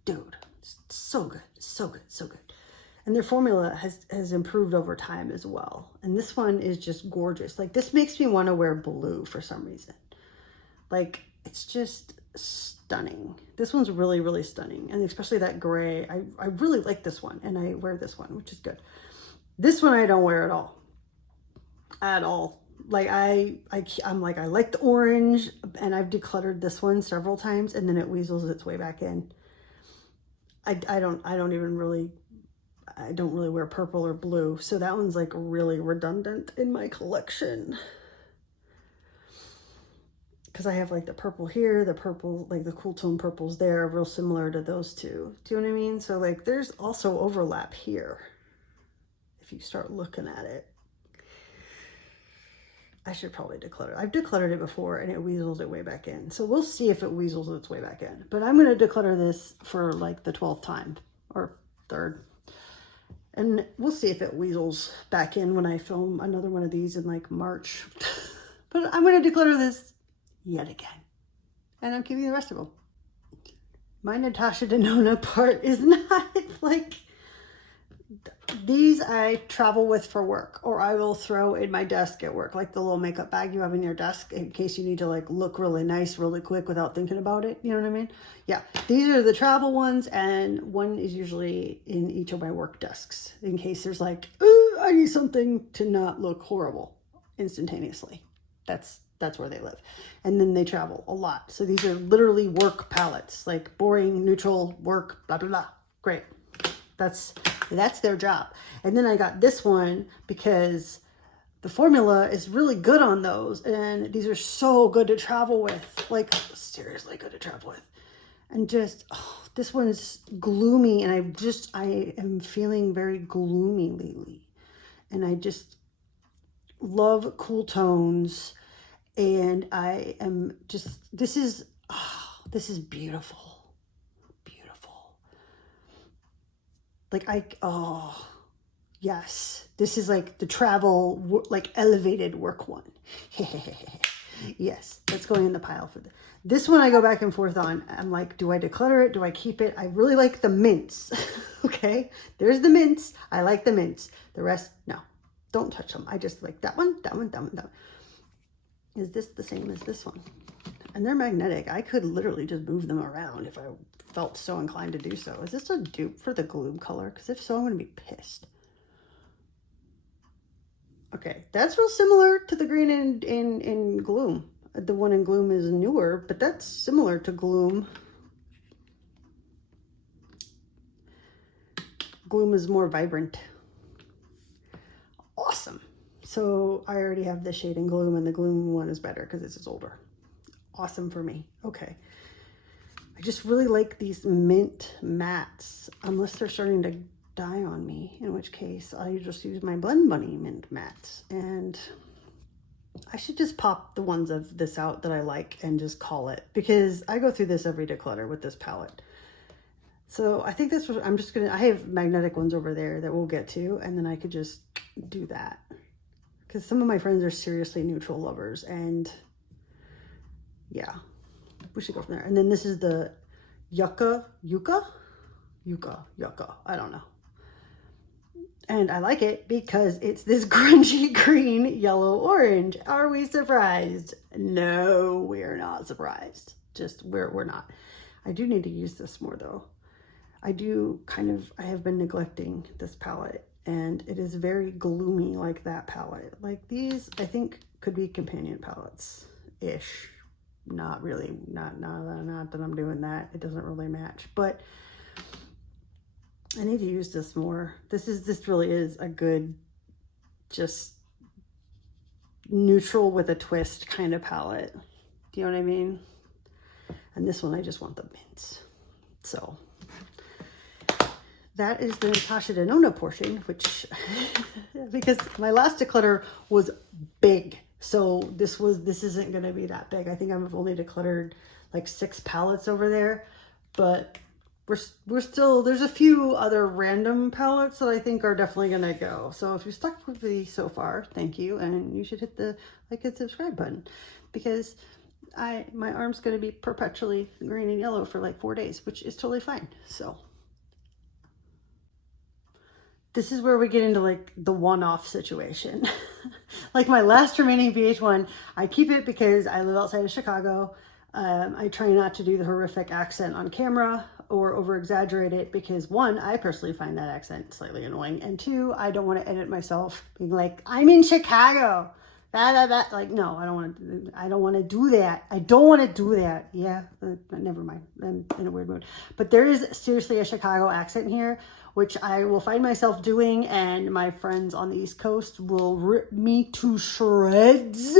dude, it's so good, so good, so good. And their formula has improved over time as well. And this one is just gorgeous. Like, this makes me want to wear blue for some reason. Like, it's just stunning. This one's really, really stunning. And especially that gray. I really like this one. And I wear this one, which is good. This one I don't wear at all. At all. Like, I'm like, I like the orange. And I've decluttered this one several times. And then it weasels its way back in. I don't really wear purple or blue, so that one's like really redundant in my collection. Because I have like the purple here, the purple, like the cool tone purples there, real similar to those two. Do you know what I mean? So like there's also overlap here if you start looking at it. I should probably declutter. I've decluttered it before and it weasels it way back in. So we'll see if it weasels its way back in. But I'm going to declutter this for like the 12th time or 3rd. And we'll see if it weasels back in when I film another one of these in like March. But I'm going to declutter this yet again. And I'm keeping the rest of them. My Natasha Denona part is not like... These I travel with for work, or I will throw in my desk at work, like the little makeup bag you have in your desk in case you need to like look really nice really quick without thinking about it. You know what I mean? Yeah, these are the travel ones, and one is usually in each of my work desks in case there's like, I need something to not look horrible instantaneously. That's where they live. And then they travel a lot. So these are literally work palettes, like boring, neutral, work, blah, blah, blah. Great. That's their job. And then I got this one because the formula is really good on those. And these are so good to travel with. Like, seriously good to travel with. And just, this one's gloomy. And I am feeling very gloomy lately. And I just love cool tones. And I am just, this is beautiful. Like yes, this is like the travel, like elevated work one. Yes, that's going in the pile for this one. I go back and forth on. I'm like, do I declutter it? Do I keep it? I really like the mints. Okay, there's the mints. I like the mints. The rest, no, don't touch them. I just like that one, that one, that one, that one. Is this the same as this one? And they're magnetic. I could literally just move them around if I felt so inclined to do so. Is this a dupe for the Gloom color? Because if so, I'm going to be pissed. Okay, that's real similar to the green in Gloom. The one in Gloom is newer, but that's similar to Gloom. Gloom is more vibrant. Awesome. So I already have the shade in Gloom, and the Gloom one is better because it's older. Awesome for me. Okay. I just really like these mint mattes, unless they're starting to die on me, in which case I just use my Blend Bunny mint mattes. And I should just pop the ones of this out that I like and just call it, because I go through this every declutter with this palette. So I think that's what I'm just gonna, I have magnetic ones over there that we'll get to, and then I could just do that. Because some of my friends are seriously neutral lovers, and yeah, we should go from there. And then this is the Yucca, I don't know. And I like it because it's this grungy green, yellow, orange. Are we surprised? No, we're not surprised. Just we're not. I do need to use this more though. I have been neglecting this palette, and it is very gloomy like that palette. Like these, I think could be companion palettes-ish. Not really, not that I'm doing that. It doesn't really match, but I need to use this more. This really is a good, just neutral with a twist kind of palette. Do you know what I mean? And this one, I just want the mints. So that is the Natasha Denona portion, which, because my last declutter was big. So this isn't going to be that big. I think I've only decluttered like 6 palettes over there, but we're still, there's a few other random palettes that I think are definitely going to go. So if you're stuck with me so far, thank you. And you should hit the like and subscribe button, because my arm's going to be perpetually green and yellow for like 4 days, which is totally fine. So this is where we get into like the one-off situation. Like my last remaining VH1, I keep it because I live outside of Chicago. I try not to do the horrific accent on camera or over exaggerate it, because 1, I personally find that accent slightly annoying, and 2, I don't want to edit myself being like, I'm in Chicago. Like, no, I don't want to do that. I don't want to do that. Yeah, never mind. I'm in a weird mood. But there is seriously a Chicago accent here, which I will find myself doing, and my friends on the East Coast will rip me to shreds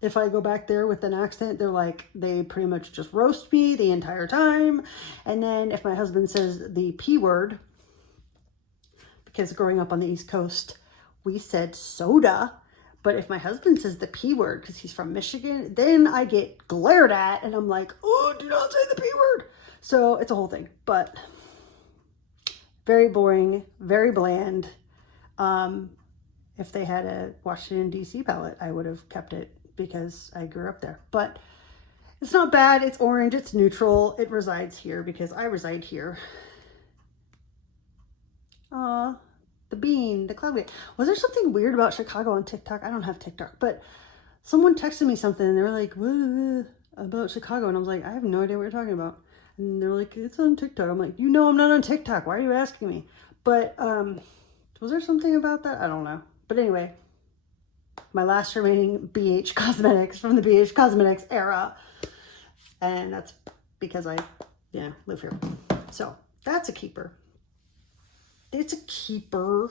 if I go back there with an accent. They're like, they pretty much just roast me the entire time. And then if my husband says the P word, because growing up on the East Coast, we said soda. But if my husband says the P word, because he's from Michigan, then I get glared at, and I'm like, oh, do not say the P word. So it's a whole thing, but very boring, very bland. If they had a Washington, D.C. palette, I would have kept it because I grew up there. But it's not bad. It's orange. It's neutral. It resides here because I reside here. The bean, the cloud. Was there something weird about Chicago on TikTok? I don't have TikTok, but someone texted me something and they were like, what about Chicago? And I was like, I have no idea what you're talking about. And they're like, it's on TikTok. I'm like, you know, I'm not on TikTok. Why are you asking me? But was there something about that? I don't know. But anyway, my last remaining BH Cosmetics from the BH Cosmetics era. And that's because I, live here. So that's a keeper. It's a keeper.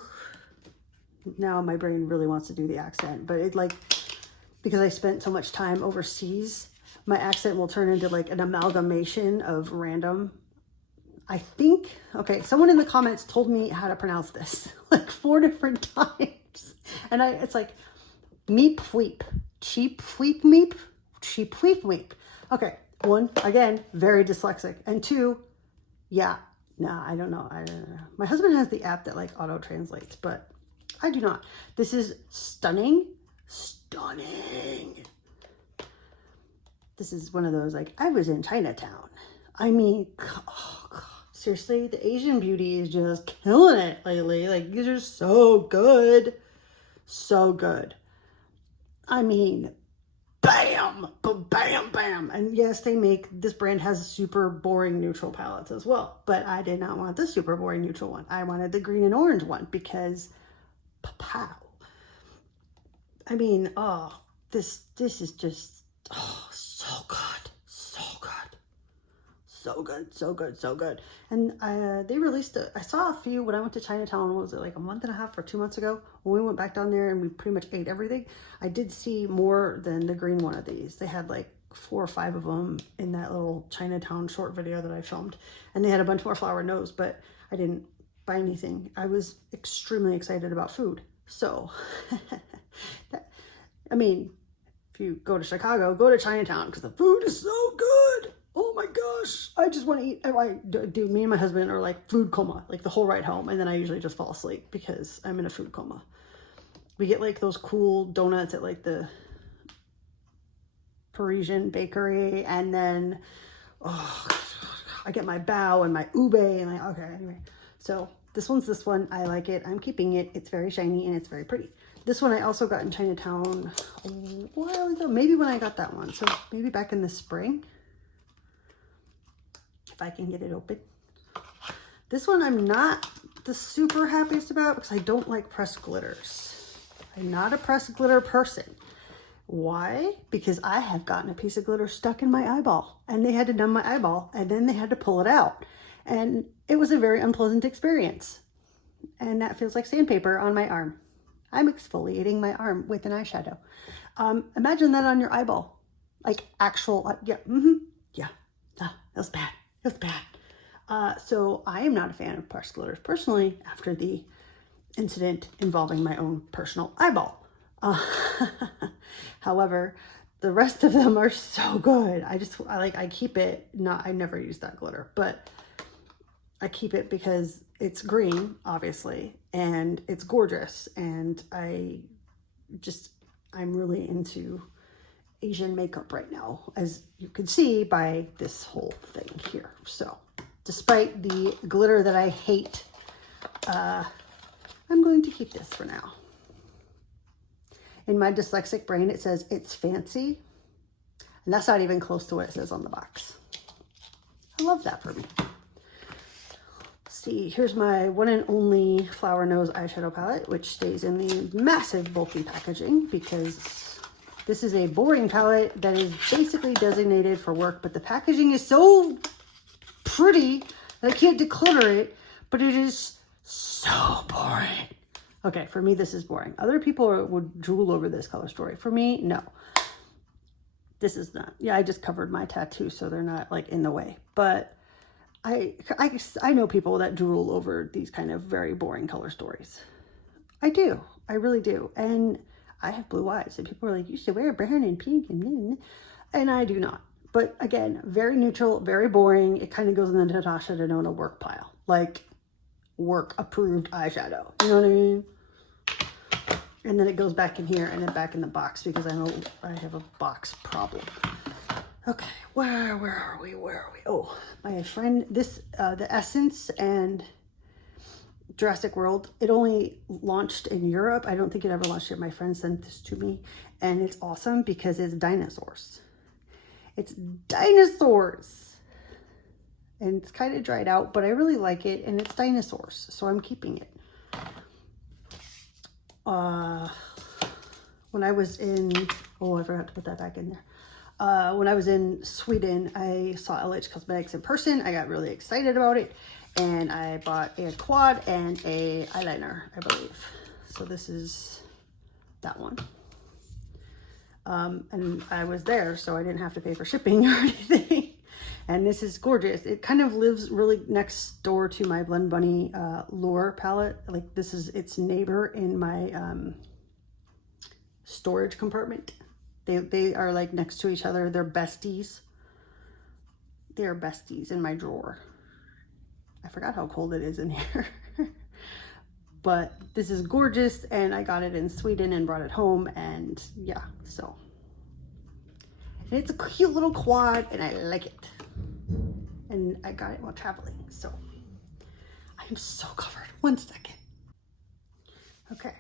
Now my brain really wants to do the accent, but it like, because I spent so much time overseas, my accent will turn into like an amalgamation of random. I think, okay, someone in the comments told me how to pronounce this like 4 different times. And it's like meep fweep, cheap fweep meep, cheap fweep meep. Okay, 1, again, very dyslexic. And 2, yeah. Nah, I don't know. My husband has the app that like auto translates, but I do not. This is stunning. Stunning. This is one of those like, I was in Chinatown. I mean, oh God, seriously, the Asian beauty is just killing it lately. Like, these are so good. So good. I mean, bam, bam, bam. And yes, this brand has super boring neutral palettes as well, but I did not want the super boring neutral one. I wanted the green and orange one because pow. I mean, oh, this is just, oh, so good. So good. So good, so good, so good. And they released I saw a few when I went to Chinatown. What was it, like a month and a half or 2 months ago? When we went back down there and we pretty much ate everything. I did see more than the green one of these. They had like 4 or 5 of them in that little Chinatown short video that I filmed. And they had a bunch more flower nose, but I didn't buy anything. I was extremely excited about food. So, I mean, if you go to Chicago, go to Chinatown because the food is so good. Oh my gosh, I just want to eat. Me and my husband are like food coma, like the whole ride home. And then I usually just fall asleep because I'm in a food coma. We get like those cool donuts at like the Parisian bakery. And then, I get my bao and my ube and okay, anyway. So This one's this one. I like it. I'm keeping it. It's very shiny and it's very pretty. This one I also got in Chinatown a while ago. Maybe when I got that one. So maybe back in the spring. If I can get it open. This one I'm not the super happiest about because I don't like pressed glitters. I'm not a pressed glitter person. Why? Because I have gotten a piece of glitter stuck in my eyeball and they had to numb my eyeball and then they had to pull it out. And it was a very unpleasant experience. And that feels like sandpaper on my arm. I'm exfoliating my arm with an eyeshadow. Imagine that on your eyeball. Like actual, yeah, yeah, that was bad. That's bad. So I am not a fan of pressed glitters personally after the incident involving my own personal eyeball. However, the rest of them are so good. I keep it, I never use that glitter, but I keep it because it's green, obviously, and it's gorgeous. And I'm really into Asian makeup right now, as you can see by this whole thing here. So despite the glitter that I hate, I'm going to keep this for now. In my dyslexic brain, it says it's fancy, and that's not even close to what it says on the box. I love that for me. See, here's my one and only Flower Nose eyeshadow palette, which stays in the massive bulky packaging because this is a boring palette that is basically designated for work, but the packaging is so pretty that I can't declutter it, but it is so boring. Okay, for me, this is boring. Other people would drool over this color story. For me, no. This is not. Yeah, I just covered my tattoo, so they're not like in the way, but I know people that drool over these kind of very boring color stories. I do. I really do. And I have blue eyes. And people are like, you should wear brown and pink. And I do not. But again, very neutral, very boring. It kind of goes in the Natasha Denona work pile. Like work approved eyeshadow. You know what I mean? And then it goes back in here and then back in the box because I know I have a box problem. Okay, where are we? Oh, my friend, this, the Essence and Jurassic World, it only launched in Europe. I don't think it ever launched here. My friend sent this to me, and it's awesome because it's dinosaurs. It's dinosaurs! And it's kind of dried out, but I really like it, and it's dinosaurs, so I'm keeping it. When I was in, oh, I forgot to put that back in there. When I was in Sweden, I saw LH Cosmetics in person. I got really excited about it, and I bought a quad and a eyeliner, I believe. So this is that one. And I was there, so I didn't have to pay for shipping or anything. And this is gorgeous. It kind of lives really next door to my Blend Bunny Lure palette. Like this is its neighbor in my storage compartment. They are like next to each other. They're besties. They are besties in my drawer. I forgot how cold it is in here. But this is gorgeous, and I got it in Sweden and brought it home, and yeah, so. And it's a cute little quad, and I like it. And I got it while traveling, so. I am so covered. 1 second. Okay,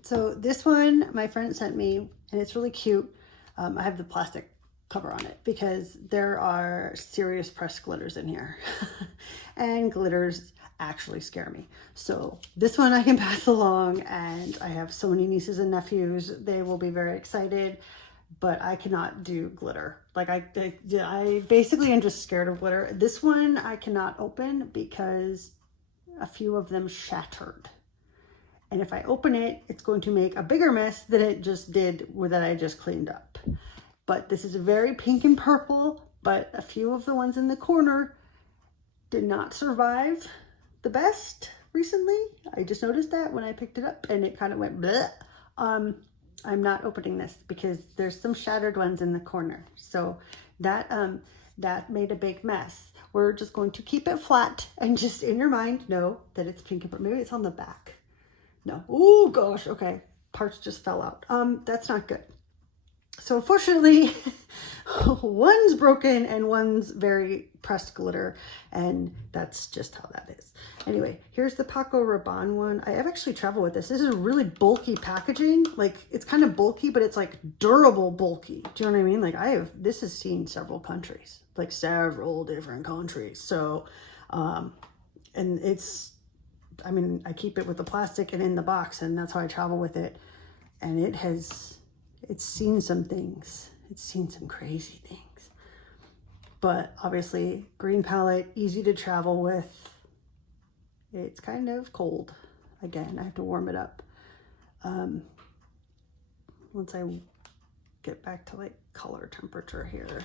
so this one my friend sent me, and it's really cute. I have the plastic cover on it because there are serious pressed glitters in here. And glitters actually scare me. So this one I can pass along, and I have so many nieces and nephews. They will be very excited, but I cannot do glitter. Like I basically am just scared of glitter. This one I cannot open because a few of them shattered. And if I open it, it's going to make a bigger mess than it just did that I just cleaned up. But this is very pink and purple, but a few of the ones in the corner did not survive the best recently. I just noticed that when I picked it up, and it kind of went bleh. I'm not opening this because there's some shattered ones in the corner. So that made a big mess. We're just going to keep it flat and just in your mind know that it's pink and purple. Maybe it's on the back. No. Oh gosh. Okay. Parts just fell out. That's not good. So unfortunately, one's broken and one's very pressed glitter, and that's just how that is. Anyway, here's the Paco Rabanne one. I have actually traveled with this. This is really bulky packaging. Like, it's kind of bulky, but it's like durable bulky. Do you know what I mean? Like, this has seen several countries, like several different countries. So, and it's, I mean, I keep it with the plastic and in the box, and that's how I travel with it. And it's seen some things. It's seen some crazy things. But obviously, green palette, easy to travel with. It's kind of cold. Again, I have to warm it up. Once I get back to like color temperature here.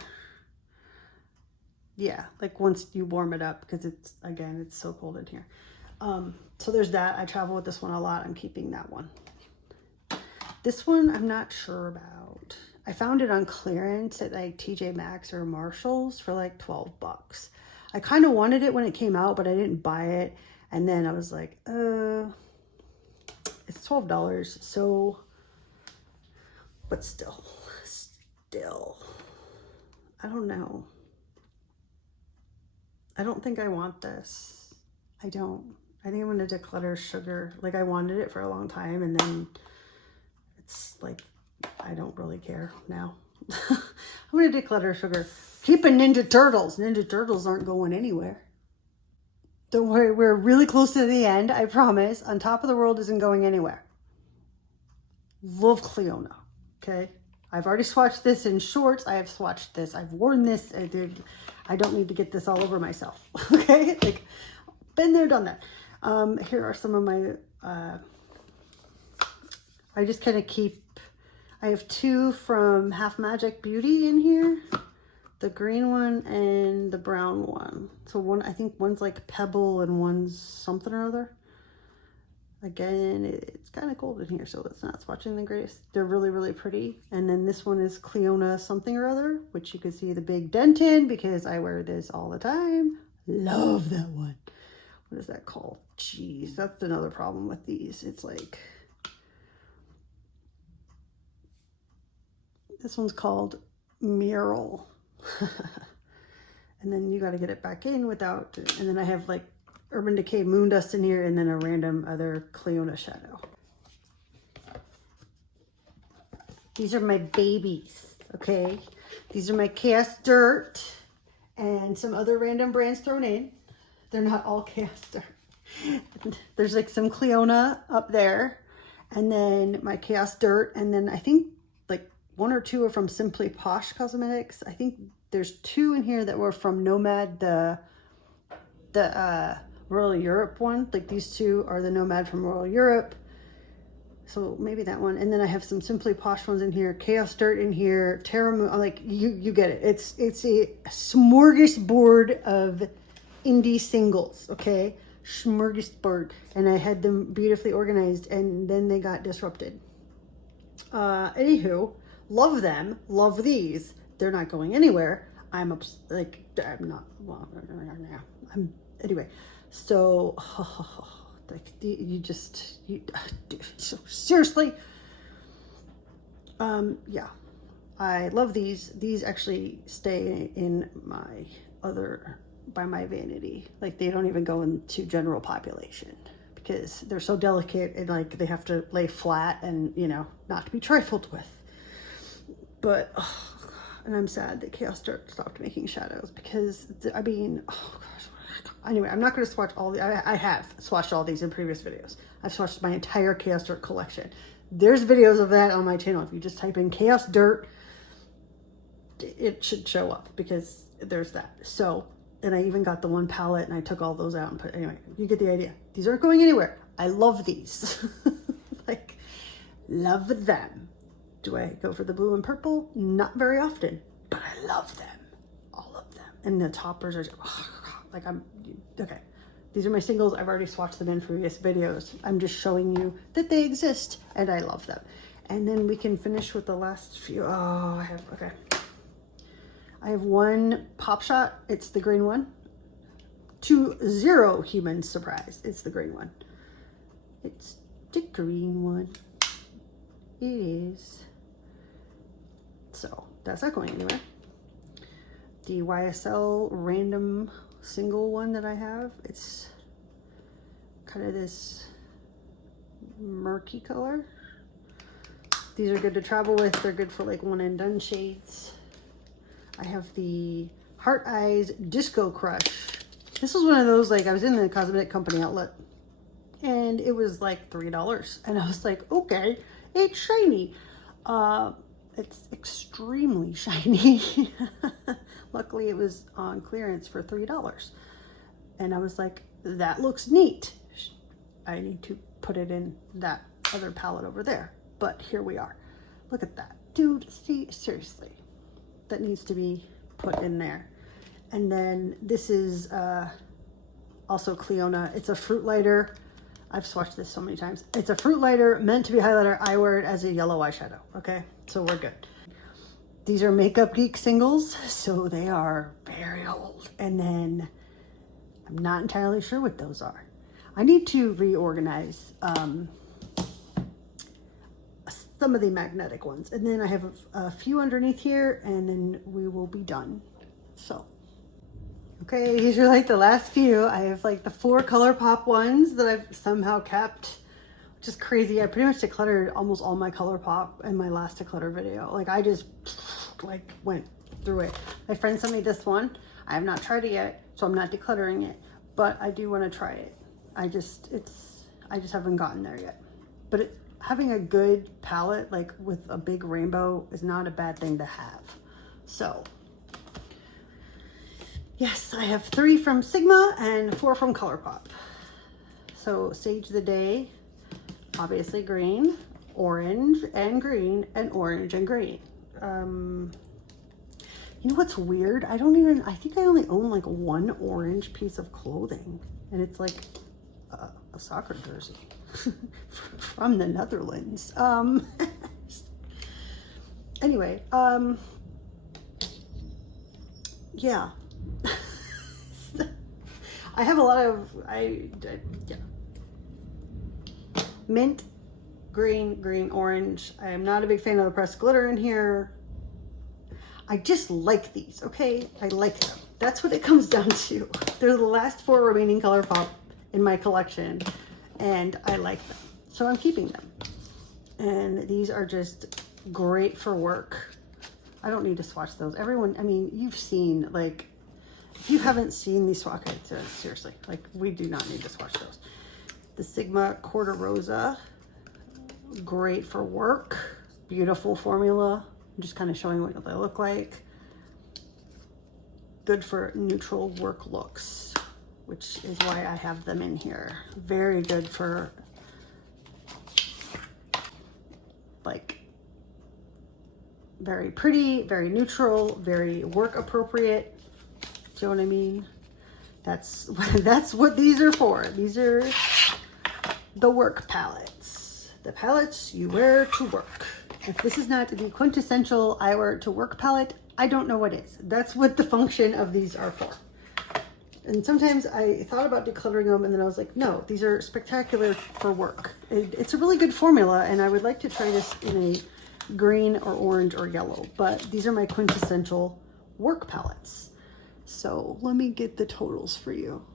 Yeah, like once you warm it up, because it's, again, it's so cold in here. So there's that. I travel with this one a lot. I'm keeping that one. This one, I'm not sure about. I found it on clearance at like TJ Maxx or Marshall's for like 12 bucks. I kind of wanted it when it came out, but I didn't buy it. And then I was like, it's $12. So, but still, I don't know. I don't think I want this. I don't. I think I'm going to declutter sugar. Like, I wanted it for a long time, and then it's like, I don't really care now. I'm going to declutter sugar. Keeping Ninja Turtles. Ninja Turtles aren't going anywhere. Don't worry, we're really close to the end, I promise. On Top of the World isn't going anywhere. Love Cleona, okay? I've already swatched this in shorts. I have swatched this. I've worn this. I don't need to get this all over myself, okay? Like, been there, done that. Here are some of my, I just kind of keep, I have two from Half Magic Beauty in here. The green one and the brown one. So one, I think one's like Pebble and one's something or other. Again, it's kind of cold in here, so it's not swatching the greatest. They're really, really pretty. And then this one is Cleona something or other, which you can see the big dent in because I wear this all the time. Love that one. What is that called? Jeez, that's another problem with these. It's like, this one's called Mural. And then you got to get it back in without, and then I have like Urban Decay Moon Dust in here, and then a random other Cleona shadow. These are my babies, okay? These are my Chaos Dirt and some other random brands thrown in. They're not all Chaos Dirt. There's like some Cleona up there, and then my Chaos Dirt, and then I think like one or two are from Simply Posh Cosmetics. I think there's two in here that were from Nomad, the Royal Europe one. Like these two are the Nomad from Royal Europe. So maybe that one. And then I have some Simply Posh ones in here, Chaos Dirt in here, Terra Moon. Like you get it. It's a smorgasbord of indie singles, okay? Smorgasbord. And I had them beautifully organized, and then they got disrupted. Anywho, love them, love these. They're not going anywhere. I'm not, well, anyway, so, like, so seriously, yeah, I love these. These actually stay in my by my vanity. Like, they don't even go into general population because they're so delicate and like they have to lay flat and, you know, not to be trifled with. But, and I'm sad that Chaos Dirt stopped making shadows because, I mean, oh gosh. Anyway, I'm not going to swatch all the, I have swatched all these in previous videos. I've swatched my entire Chaos Dirt collection. There's videos of that on my channel. If you just type in Chaos Dirt, it should show up because there's that. So, and I even got the one palette and I took all those out and put, anyway, you get the idea. These aren't going anywhere. I love these. Like, love them. Do I go for the blue and purple? Not very often, but I love them. All of them. And the toppers are just, like, okay. These are my singles. I've already swatched them in previous videos. I'm just showing you that they exist and I love them. And then we can finish with the last few. Oh, I have one Pop Shot. It's the green one. To zero human surprise. It's the green one. It's the green one. It is. So that's not going anywhere. The YSL random single one that I have, it's kind of this murky color. These are good to travel with. They're good for like one and done shades. I have the Heart Eyes Disco Crush. This was one of those, like, I was in the cosmetic company outlet and it was like $3 and I was like, okay, it's shiny. It's extremely shiny. Luckily it was on clearance for $3 and I was like, that looks neat. I need to put it in that other palette over there, but here we are. Look at that, dude. See, seriously, that needs to be put in there. And then this is also Cleona. It's a fruit lighter. I've swatched this so many times. It's a fruit lighter meant to be highlighter. I wear it as a yellow eyeshadow. Okay, so we're good. These are Makeup Geek singles, so they are very old. And then I'm not entirely sure what those are. I need to reorganize some of the magnetic ones. And then I have a few underneath here and then we will be done. So, okay, these are like the last few. I have like the 4 ColourPop ones that I've somehow kept, which is crazy. I pretty much decluttered almost all my ColourPop in my last declutter video. Like I just like went through it. My friend sent me this one. I have not tried it yet, so I'm not decluttering it, but I do want to try it. I just haven't gotten there yet. But having a good palette, like with a big rainbow, is not a bad thing to have. So, yes, I have 3 from Sigma and 4 from ColourPop. So, Sage the Day, obviously green, orange and green, and orange and green. You know what's weird? I think I only own like 1 orange piece of clothing, and it's like a soccer jersey from the Netherlands. Anyway, yeah. I have a lot of, yeah. Mint, green, orange. I am not a big fan of the pressed glitter in here. I just like these, okay? I like them. That's what it comes down to. They're the last 4 remaining ColourPop in my collection, and I like them. So I'm keeping them. And these are just great for work. I don't need to swatch those. Everyone, I mean, you've seen, like, if you haven't seen these swatches, seriously, like, we do not need to swatch those. The Sigma Quarter Rosa, great for work. Beautiful formula. I'm just kind of showing what they look like. Good for neutral work looks, which is why I have them in here. Very good for like very pretty, very neutral, very work appropriate. Do you know what I mean? That's what these are for. These are the work palettes. The palettes you wear to work. If this is not the quintessential I wear to work palette, I don't know what is. That's what the function of these are for. And sometimes I thought about decluttering them and then I was like, no, these are spectacular for work. It's a really good formula and I would like to try this in a green or orange or yellow, but these are my quintessential work palettes. So let me get the totals for you.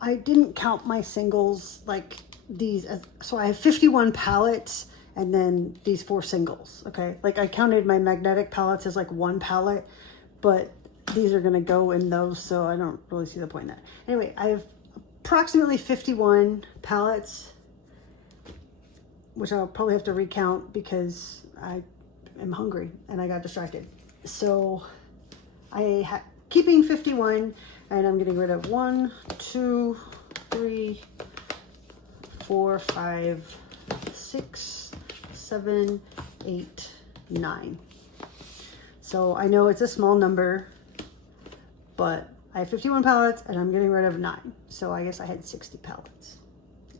I didn't count my singles like these as, so I have 51 palettes and then these 4 singles, okay? Like I counted my magnetic palettes as like 1 palette, but these are gonna go in those, so I don't really see the point in that. Anyway, I have approximately 51 palettes, which I'll probably have to recount because I am hungry and I got distracted. So keeping 51, and I'm getting rid of 1, 2, 3, 4, 5, 6, 7, 8, 9. So I know it's a small number, but I have 51 palettes and I'm getting rid of 9. So I guess I had 60 palettes.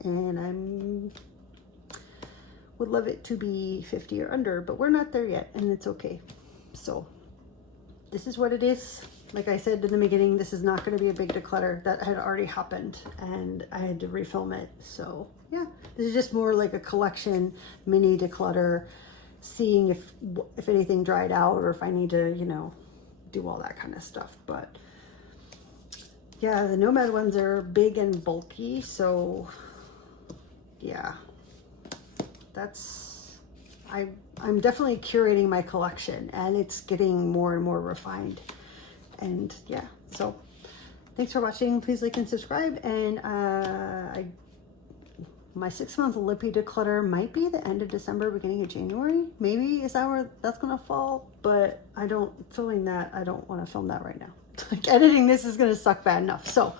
And would love it to be 50 or under, but we're not there yet and it's okay. So this is what it is. Like I said in the beginning, this is not going to be a big declutter. That had already happened and I had to refilm it. So yeah, this is just more like a collection mini declutter. seeing if anything dried out or if I need to, you know, do all that kind of stuff. But yeah, the Nomad ones are big and bulky, so yeah, that's, I'm definitely curating my collection, and it's getting more and more refined. And yeah, so thanks for watching. Please like and subscribe. And my 6-month lippy declutter might be the end of December, beginning of January. Maybe is that where that's gonna fall, but I don't want to film that right now. Like, editing this is gonna suck bad enough. So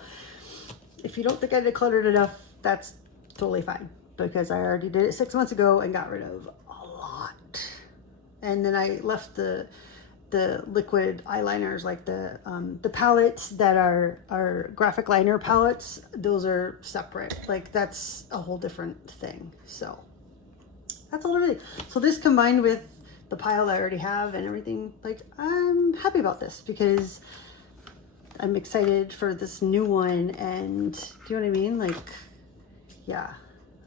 if you don't think I decluttered enough, that's totally fine, because I already did it 6 months ago and got rid of a lot. And then I left the liquid eyeliners, like the palettes that are graphic liner palettes, those are separate. Like, that's a whole different thing. So that's all really. So this combined with the pile I already have and everything, like, I'm happy about this because I'm excited for this new one. And do you know what I mean? Like, yeah,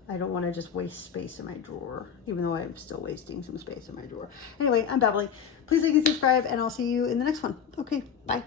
I don't want to just waste space in my drawer, even though I'm still wasting some space in my drawer. Anyway, I'm babbling. Please like and subscribe, and I'll see you in the next one. Okay, bye.